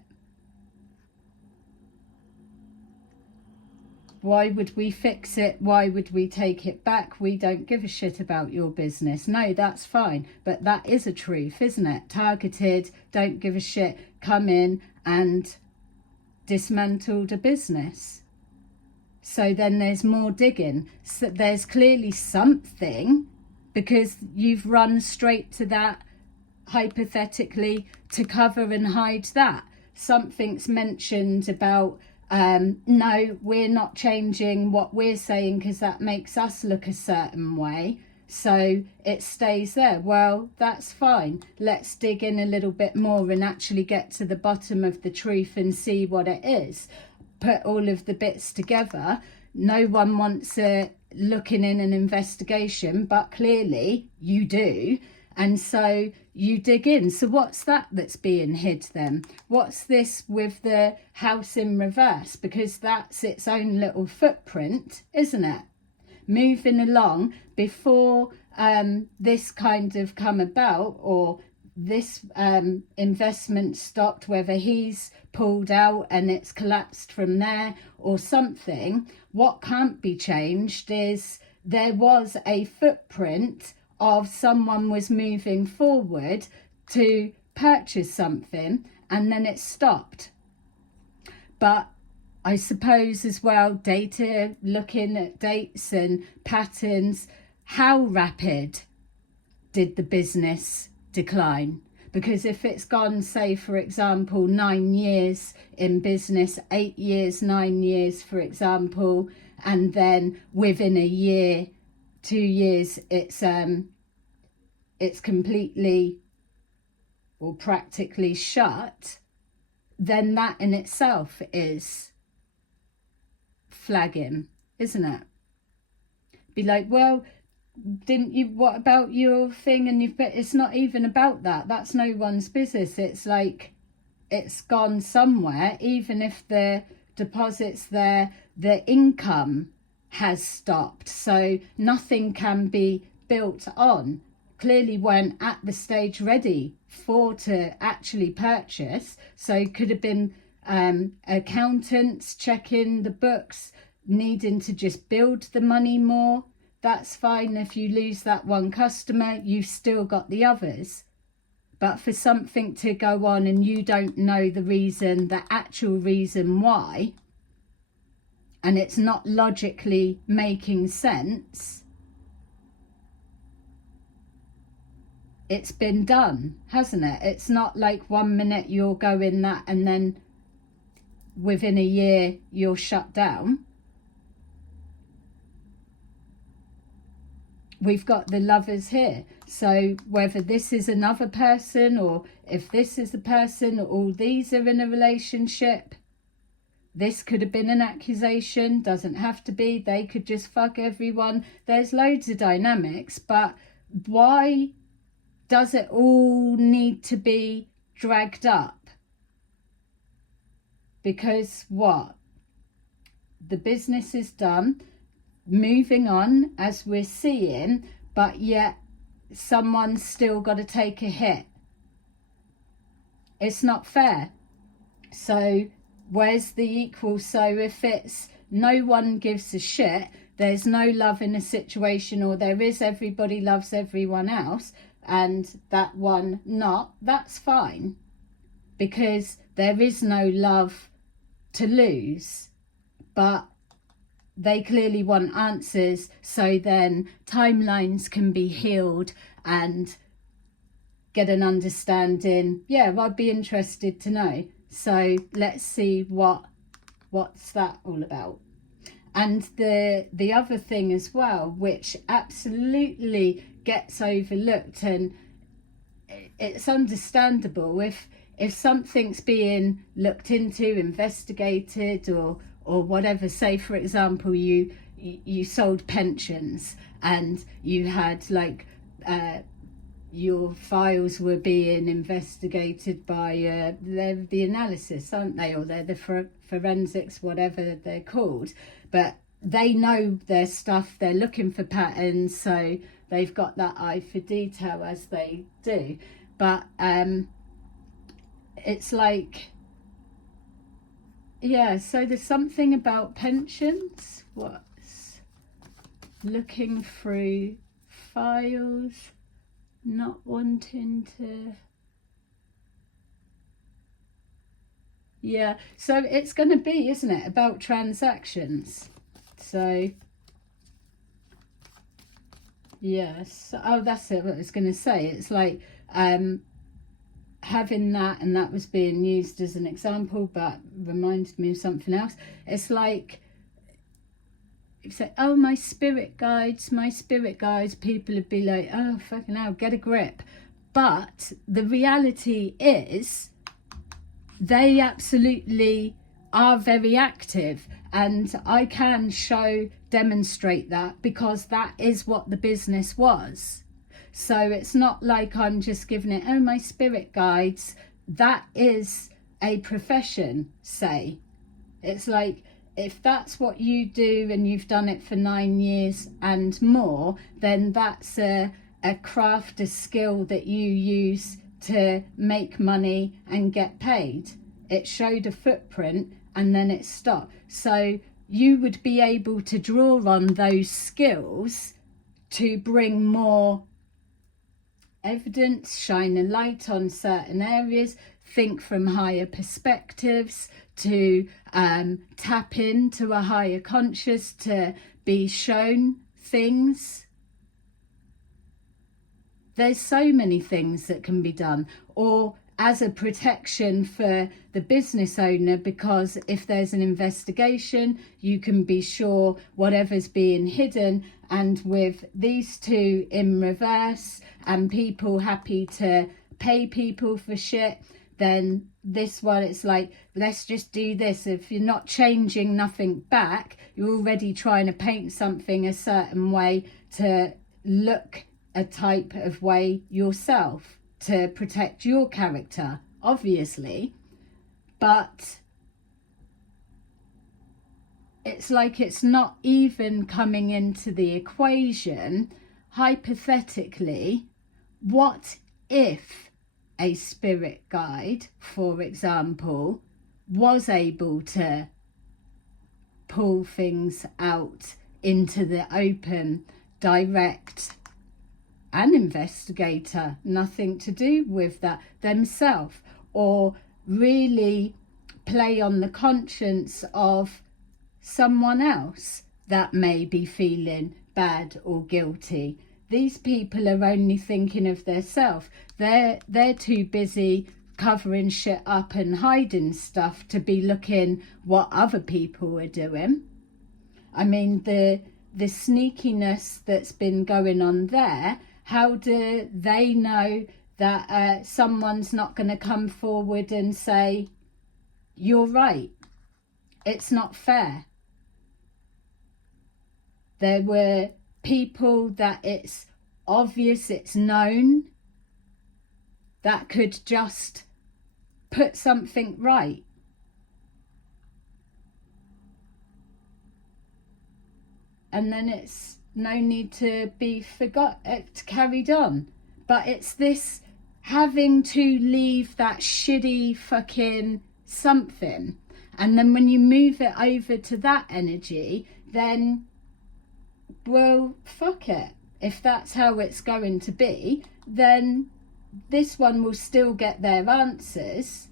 Why would we fix it? Why would we take it back? We don't give a shit about your business. No, that's fine. But that is a truth, isn't it? Targeted, don't give a shit, come in and dismantled a business. So then there's more digging. So there's clearly something, because you've run straight to that, hypothetically, to cover and hide that. Something's mentioned about, no, we're not changing what we're saying because that makes us look a certain way. So it stays there. Well, that's fine. Let's dig in a little bit more and actually get to the bottom of the truth and see what it is. Put all of the bits together. No one wants looking in an investigation, but clearly you do, and so you dig in. So what's that's being hid then? What's this with the house in reverse? Because that's its own little footprint, isn't it? Moving along before this kind of come about, or this investment stopped, whether he's pulled out and it's collapsed from there or something. What can't be changed is there was a footprint of someone was moving forward to purchase something and then it stopped. But I suppose as well, data, looking at dates and patterns, how rapid did the business decline? Because if it's gone, say, for example, 9 years in business, 8 years, 9 years, for example, and then within a year, 2 years, it's completely or practically shut, then that in itself is flagging, isn't it? Be like, well, didn't you, what about your thing? And it's not even about that. That's no one's business. It's like, it's gone somewhere. Even if the deposit's there, the income has stopped, so nothing can be built on. Clearly weren't at the stage ready to actually purchase, so could have been accountants checking the books, needing to just build the money more. That's fine. If you lose that one customer, you've still got the others. But for something to go on and you don't know the reason, the actual reason why, and it's not logically making sense, it's been done, hasn't it? It's not like 1 minute you're going that and then within a year you're shut down. We've got the lovers here. So whether this is another person or if this is the person, all these are in a relationship. This could have been an accusation, doesn't have to be. They could just fuck everyone. There's loads of dynamics, but why does it all need to be dragged up? Because what? The business is done. Moving on, as we're seeing, but yet someone's still got to take a hit. It's not fair. So where's the equal? So if it's no one gives a shit, there's no love in a situation, or there is, everybody loves everyone else, and that one not, that's fine, because there is no love to lose. But they clearly want answers, so then timelines can be healed and get an understanding. Yeah, I'd be interested to know. So let's see what's that all about. And the other thing as well, which absolutely gets overlooked, and it's understandable, if something's being looked into, investigated, or whatever. Say for example, you sold pensions, and you had like your files were being investigated by they're the analysis, aren't they, or they're the forensics, whatever they're called, but they know their stuff, they're looking for patterns, so they've got that eye for detail, as they do. But it's like, yeah, so there's something about pensions. What's looking through files, not wanting to, yeah, so it's going to be, isn't it, about transactions. So yes, oh, that's it, what I was going to say. It's like having that, and that was being used as an example, but reminded me of something else. It's like, you say, oh, my spirit guides, people would be like, oh, fucking hell, get a grip. But the reality is, they absolutely are very active, and I can demonstrate that, because that is what the business was. So it's not like I'm just giving it, oh, my spirit guides. That is a profession, say. It's like, if that's what you do and you've done it for 9 years and more, then that's a craft, a skill that you use to make money and get paid. It showed a footprint and then it stopped. So you would be able to draw on those skills to bring more evidence, shine a light on certain areas, think from higher perspectives, to tap into a higher conscious, to be shown things. There's so many things that can be done, or as a protection for the business owner, because if there's an investigation, you can be sure whatever's being hidden. And with these two in reverse, and people happy to pay people for shit, then this one, it's like, let's just do this. If you're not changing nothing back, you're already trying to paint something a certain way to look a type of way yourself, to protect your character, obviously. But it's like, it's not even coming into the equation. Hypothetically, what if a spirit guide, for example, was able to pull things out into the open, direct, an investigator, nothing to do with that themselves, or really play on the conscience of someone else that may be feeling bad or guilty. These people are only thinking of themselves. They're too busy covering shit up and hiding stuff to be looking what other people are doing. I mean, the sneakiness that's been going on there, how do they know that someone's not going to come forward and say, you're right, it's not fair? There were people that it's obvious, it's known, that could just put something right. And then it's no need to be carried on. But it's this having to leave that shitty fucking something. And then when you move it over to that energy, then, well, fuck it. If that's how it's going to be, then this one will still get their answers.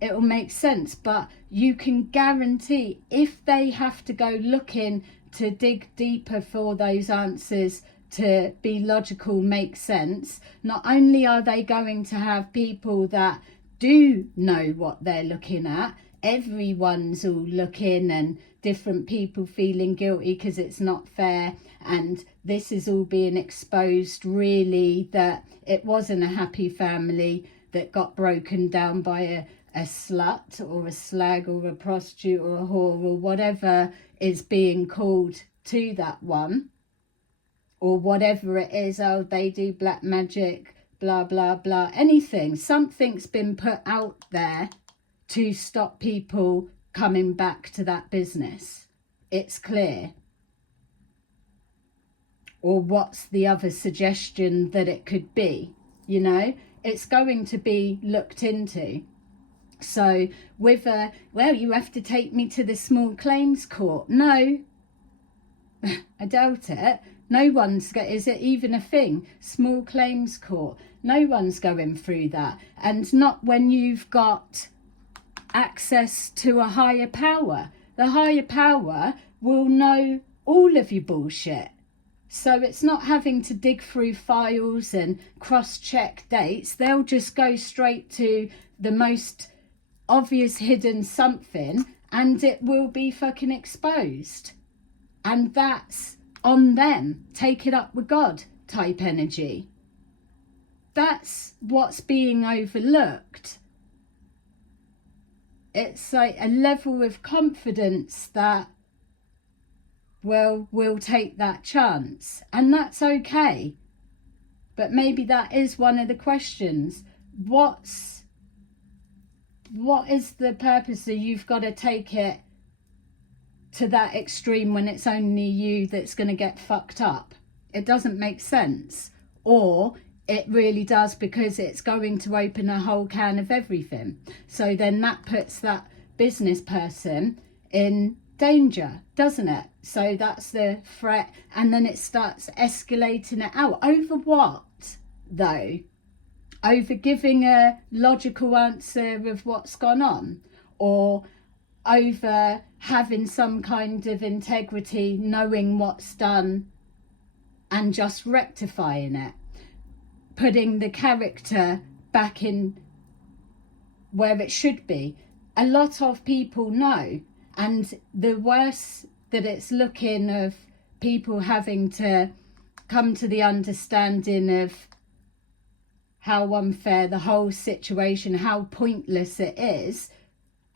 It'll make sense. But you can guarantee if they have to go looking to dig deeper for those answers to be logical, make sense, not only are they going to have people that do know what they're looking at, everyone's all looking and different people feeling guilty because it's not fair, and this is all being exposed really that it wasn't a happy family that got broken down by a slut or a slag or a prostitute or a whore or whatever is being called to that one, or whatever it is. Oh, they do black magic, blah blah blah, anything. Something's been put out there to stop people coming back to that business. It's clear. Or what's the other suggestion that it could be? You know, it's going to be looked into. So with well, you have to take me to the small claims court. No, I doubt it. No one's is it even a thing? Small claims court. No one's going through that. And not when you've got access to a higher power. The higher power will know all of your bullshit. So it's not having to dig through files and cross-check dates. They'll just go straight to the most obvious hidden something and it will be fucking exposed. And that's on them. Take it up with God type energy. That's what's being overlooked. It's like a level of confidence that, well, we'll take that chance. And that's okay. But maybe that is one of the questions. What is the purpose that you've got to take it to that extreme when it's only you that's going to get fucked up? It doesn't make sense. Or it really does, because it's going to open a whole can of everything. So then that puts that business person in danger, doesn't it? So that's the threat, and then it starts escalating it out. Over what, though? Over giving a logical answer of what's gone on, or over having some kind of integrity, knowing what's done and just rectifying it, putting the character back in where it should be. A lot of people know, and the worse that it's looking of people having to come to the understanding of how unfair the whole situation, how pointless it is,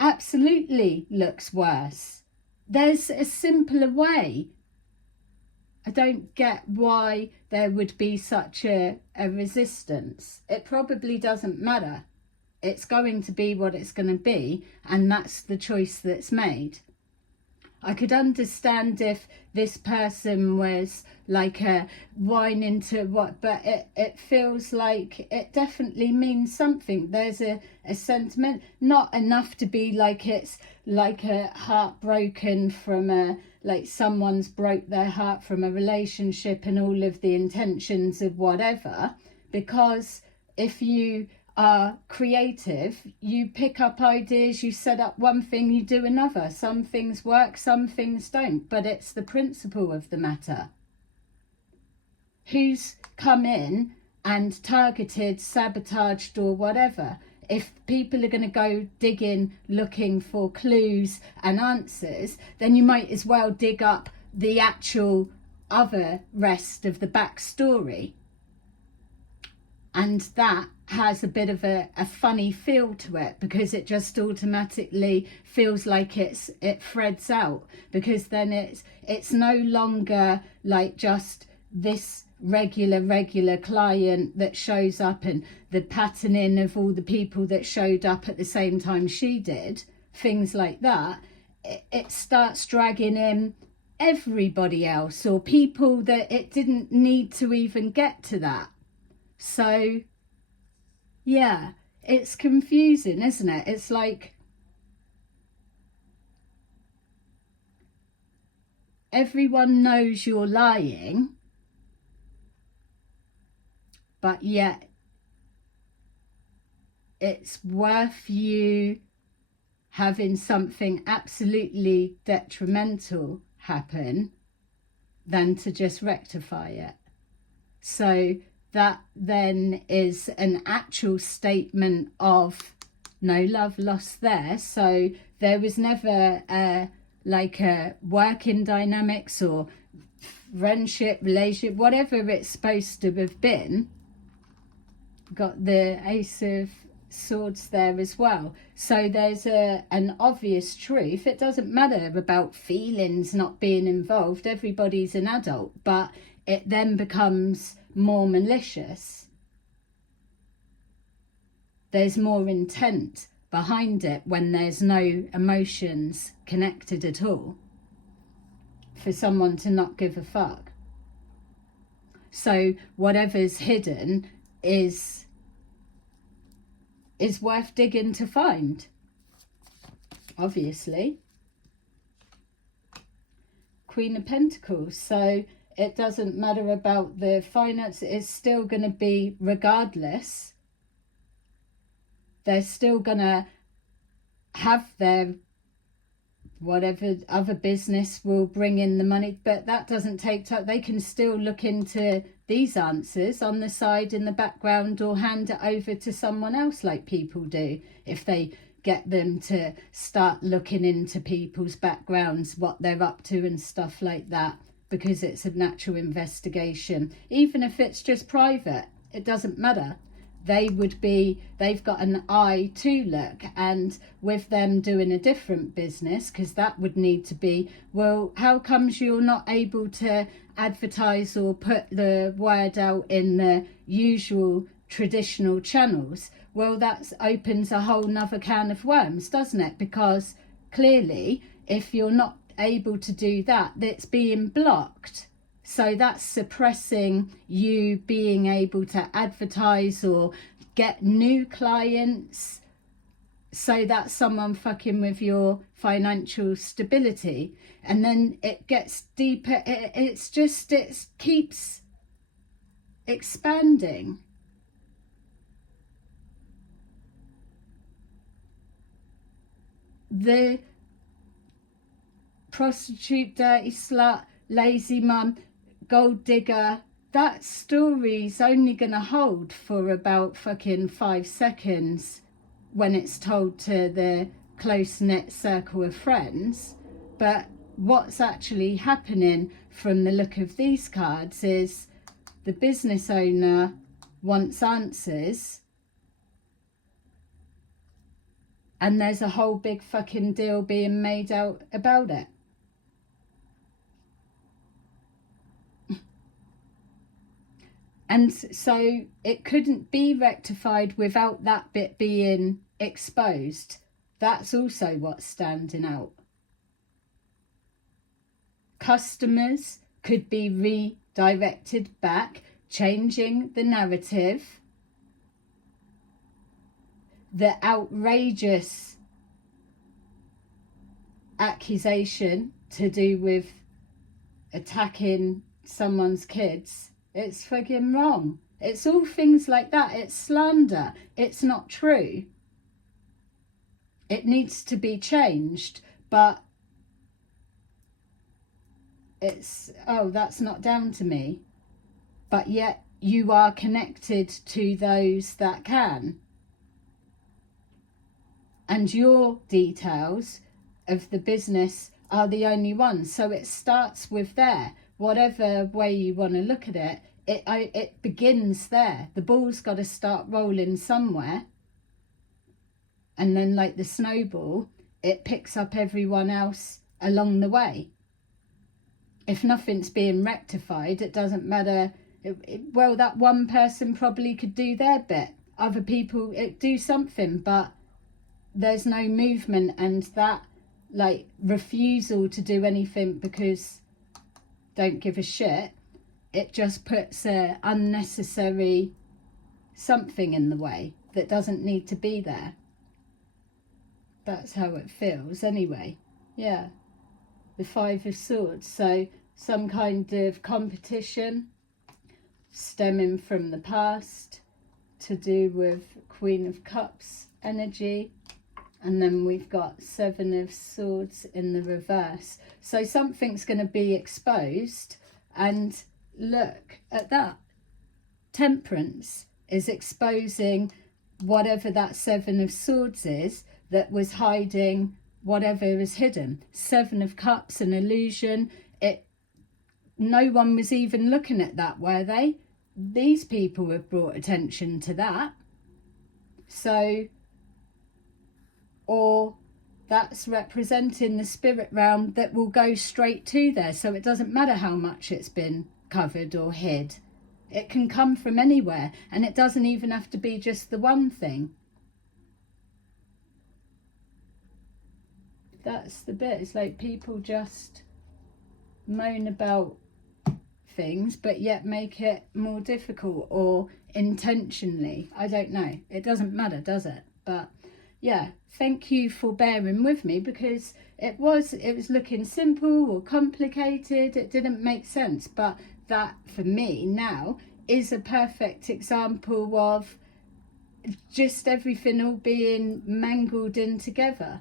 absolutely looks worse. There's a simpler way. I don't get why there would be such a resistance. It probably doesn't matter. It's going to be what it's going to be, and that's the choice that's made. I could understand if this person was like a whining to what, but it feels like it definitely means something. There's a sentiment, not enough to be like it's like a heartbroken from a, like someone's broke their heart from a relationship and all of the intentions of whatever. Because if you are creative, you pick up ideas, you set up one thing, you do another. Some things work, some things don't, but it's the principle of the matter. Who's come in and targeted, sabotaged or whatever? If people are going to go digging, looking for clues and answers, then you might as well dig up the actual other rest of the backstory. And that has a bit of a funny feel to it, because it just automatically feels like it threads out, because then it's no longer like just this regular client that shows up and the patterning of all the people that showed up at the same time she did, things like that. It starts dragging in everybody else, or people that it didn't need to even get to that. So yeah, it's confusing, isn't it? It's like everyone knows you're lying, but yet it's worth you having something absolutely detrimental happen than to just rectify it. So that then is an actual statement of no love lost there. So there was never like a working dynamics or friendship, relationship, whatever it's supposed to have been. Got the Ace of Swords there as well. So there's an obvious truth. It doesn't matter about feelings not being involved. Everybody's an adult, but it then becomes more malicious. There's more intent behind it when there's no emotions connected at all, for someone to not give a fuck. So whatever's hidden is worth digging to find, obviously. Queen of Pentacles. So it doesn't matter about the finance. It's still going to be, regardless, they're still going to have their whatever other business will bring in the money, but that doesn't take time. They can still look into these answers on the side in the background, or hand it over to someone else like people do if they get them to start looking into people's backgrounds, what they're up to and stuff like that, because it's a natural investigation. Even if it's just private, it doesn't matter. They've got an eye to look, and with them doing a different business, because that would need to be, well, how comes you're not able to advertise or put the word out in the usual traditional channels? Well, that opens a whole nother can of worms, doesn't it? Because clearly, if you're not able to do that, that's being blocked. So that's suppressing you being able to advertise or get new clients. So that's someone fucking with your financial stability. And then it gets deeper. It keeps expanding. The prostitute, dirty slut, lazy mum, gold digger, that story's only gonna hold for about fucking 5 seconds when it's told to the close-knit circle of friends. But what's actually happening from the look of these cards is the business owner wants answers, and there's a whole big fucking deal being made out about it. And so it couldn't be rectified without that bit being exposed. That's also what's standing out. Customers could be redirected back, changing the narrative. The outrageous accusation to do with attacking someone's kids, it's fucking wrong. It's all things like that. It's slander. It's not true. It needs to be changed, but it's, oh, that's not down to me. But yet you are connected to those that can. And your details of the business are the only ones. So it starts with there. Whatever way you want to look at it, it begins there. The ball's got to start rolling somewhere. And then, like the snowball, it picks up everyone else along the way. If nothing's being rectified, it doesn't matter. Well, that one person probably could do their bit. Other people do something, but there's no movement, and that like refusal to do anything because don't give a shit, it just puts a unnecessary something in the way that doesn't need to be there. That's how it feels anyway. Yeah, the Five of Swords. So some kind of competition stemming from the past, to do with Queen of Cups energy. And then we've got Seven of Swords in the reverse. So something's going to be exposed. And look at that. Temperance is exposing whatever that Seven of Swords is that was hiding whatever is hidden. Seven of Cups, an illusion. No one was even looking at that, were they? These people have brought attention to that. So, or that's representing the spirit realm that will go straight to there. So it doesn't matter how much it's been covered or hid. It can come from anywhere, and it doesn't even have to be just the one thing. That's the bit. It's like people just moan about things but yet make it more difficult, or intentionally. I don't know. It doesn't matter, does it? But yeah, thank you for bearing with me, because it was looking simple or complicated. It didn't make sense, but that for me now is a perfect example of just everything all being mangled in together.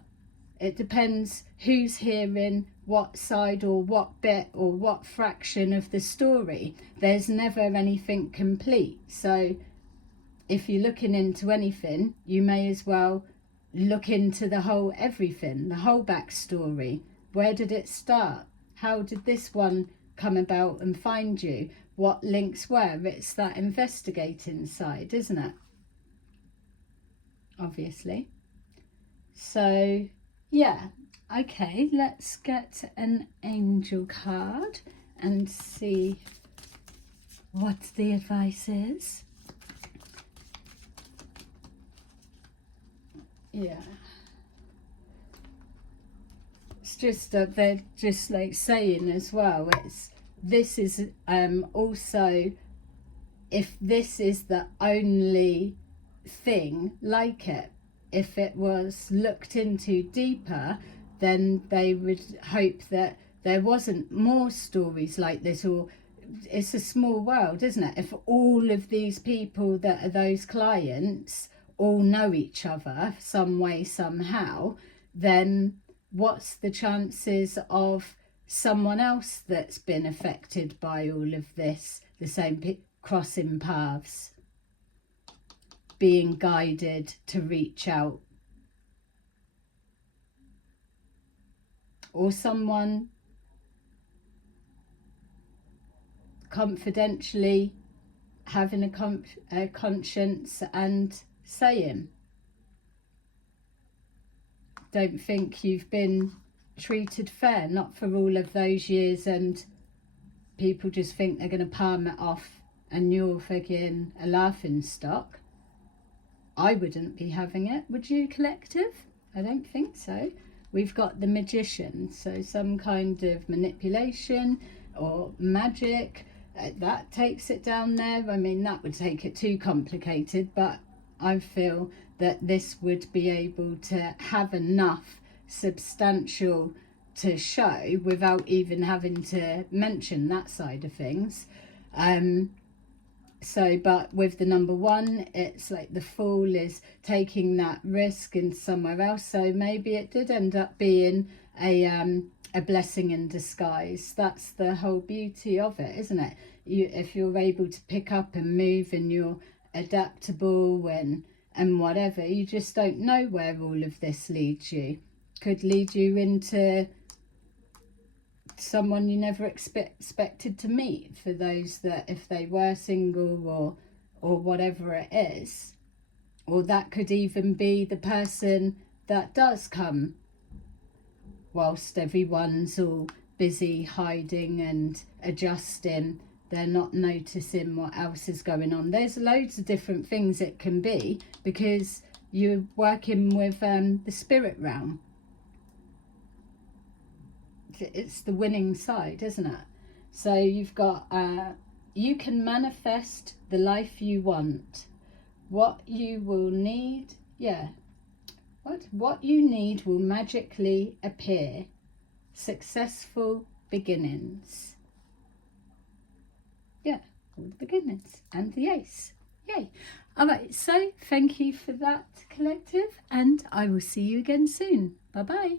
It depends who's hearing what side or what bit or what fraction of the story. There's never anything complete. So if you're looking into anything, you may as well look into the whole everything, the whole backstory. Where did it start? How did this one come about and find you? What links were? It's that investigating side, isn't it? Obviously. So yeah, okay, let's get an angel card and see what the advice is. Yeah, it's just they're just like saying as well, this is also, if this is the only thing like it, if it was looked into deeper, then they would hope that there wasn't more stories like this. Or it's a small world, isn't it? If all of these people that are those clients all know each other some way, somehow, then what's the chances of someone else that's been affected by all of this, the same crossing paths, being guided to reach out? Or someone confidentially having a conscience and saying, don't think you've been treated fair, not for all of those years, and people just think they're going to palm it off and you're thinking a laughing stock. I wouldn't be having it, would you, collective? I don't think so. We've got the Magician, so some kind of manipulation or magic, that takes it down there. I mean, that would take it too complicated, but I feel that this would be able to have enough substantial to show without even having to mention that side of things. So, but with the number one, it's like the Fool is taking that risk in somewhere else. So maybe it did end up being a blessing in disguise. That's the whole beauty of it, isn't it? If you're able to pick up and move and you're adaptable and whatever, you just don't know where all of this leads you. Could lead you into someone you never expected to meet, for those that, if they were single or whatever it is. Or that could even be the person that does come whilst everyone's all busy hiding and adjusting. They're not noticing what else is going on. There's loads of different things it can be, because you're working with the spirit realm. It's the winning side, isn't it? So you've got, you can manifest the life you want. What you will need, yeah. What you need will magically appear. successful beginnings. Yeah, all the beginnings and the ace. Yay. All right, so thank you for that, collective, and I will see you again soon. Bye bye.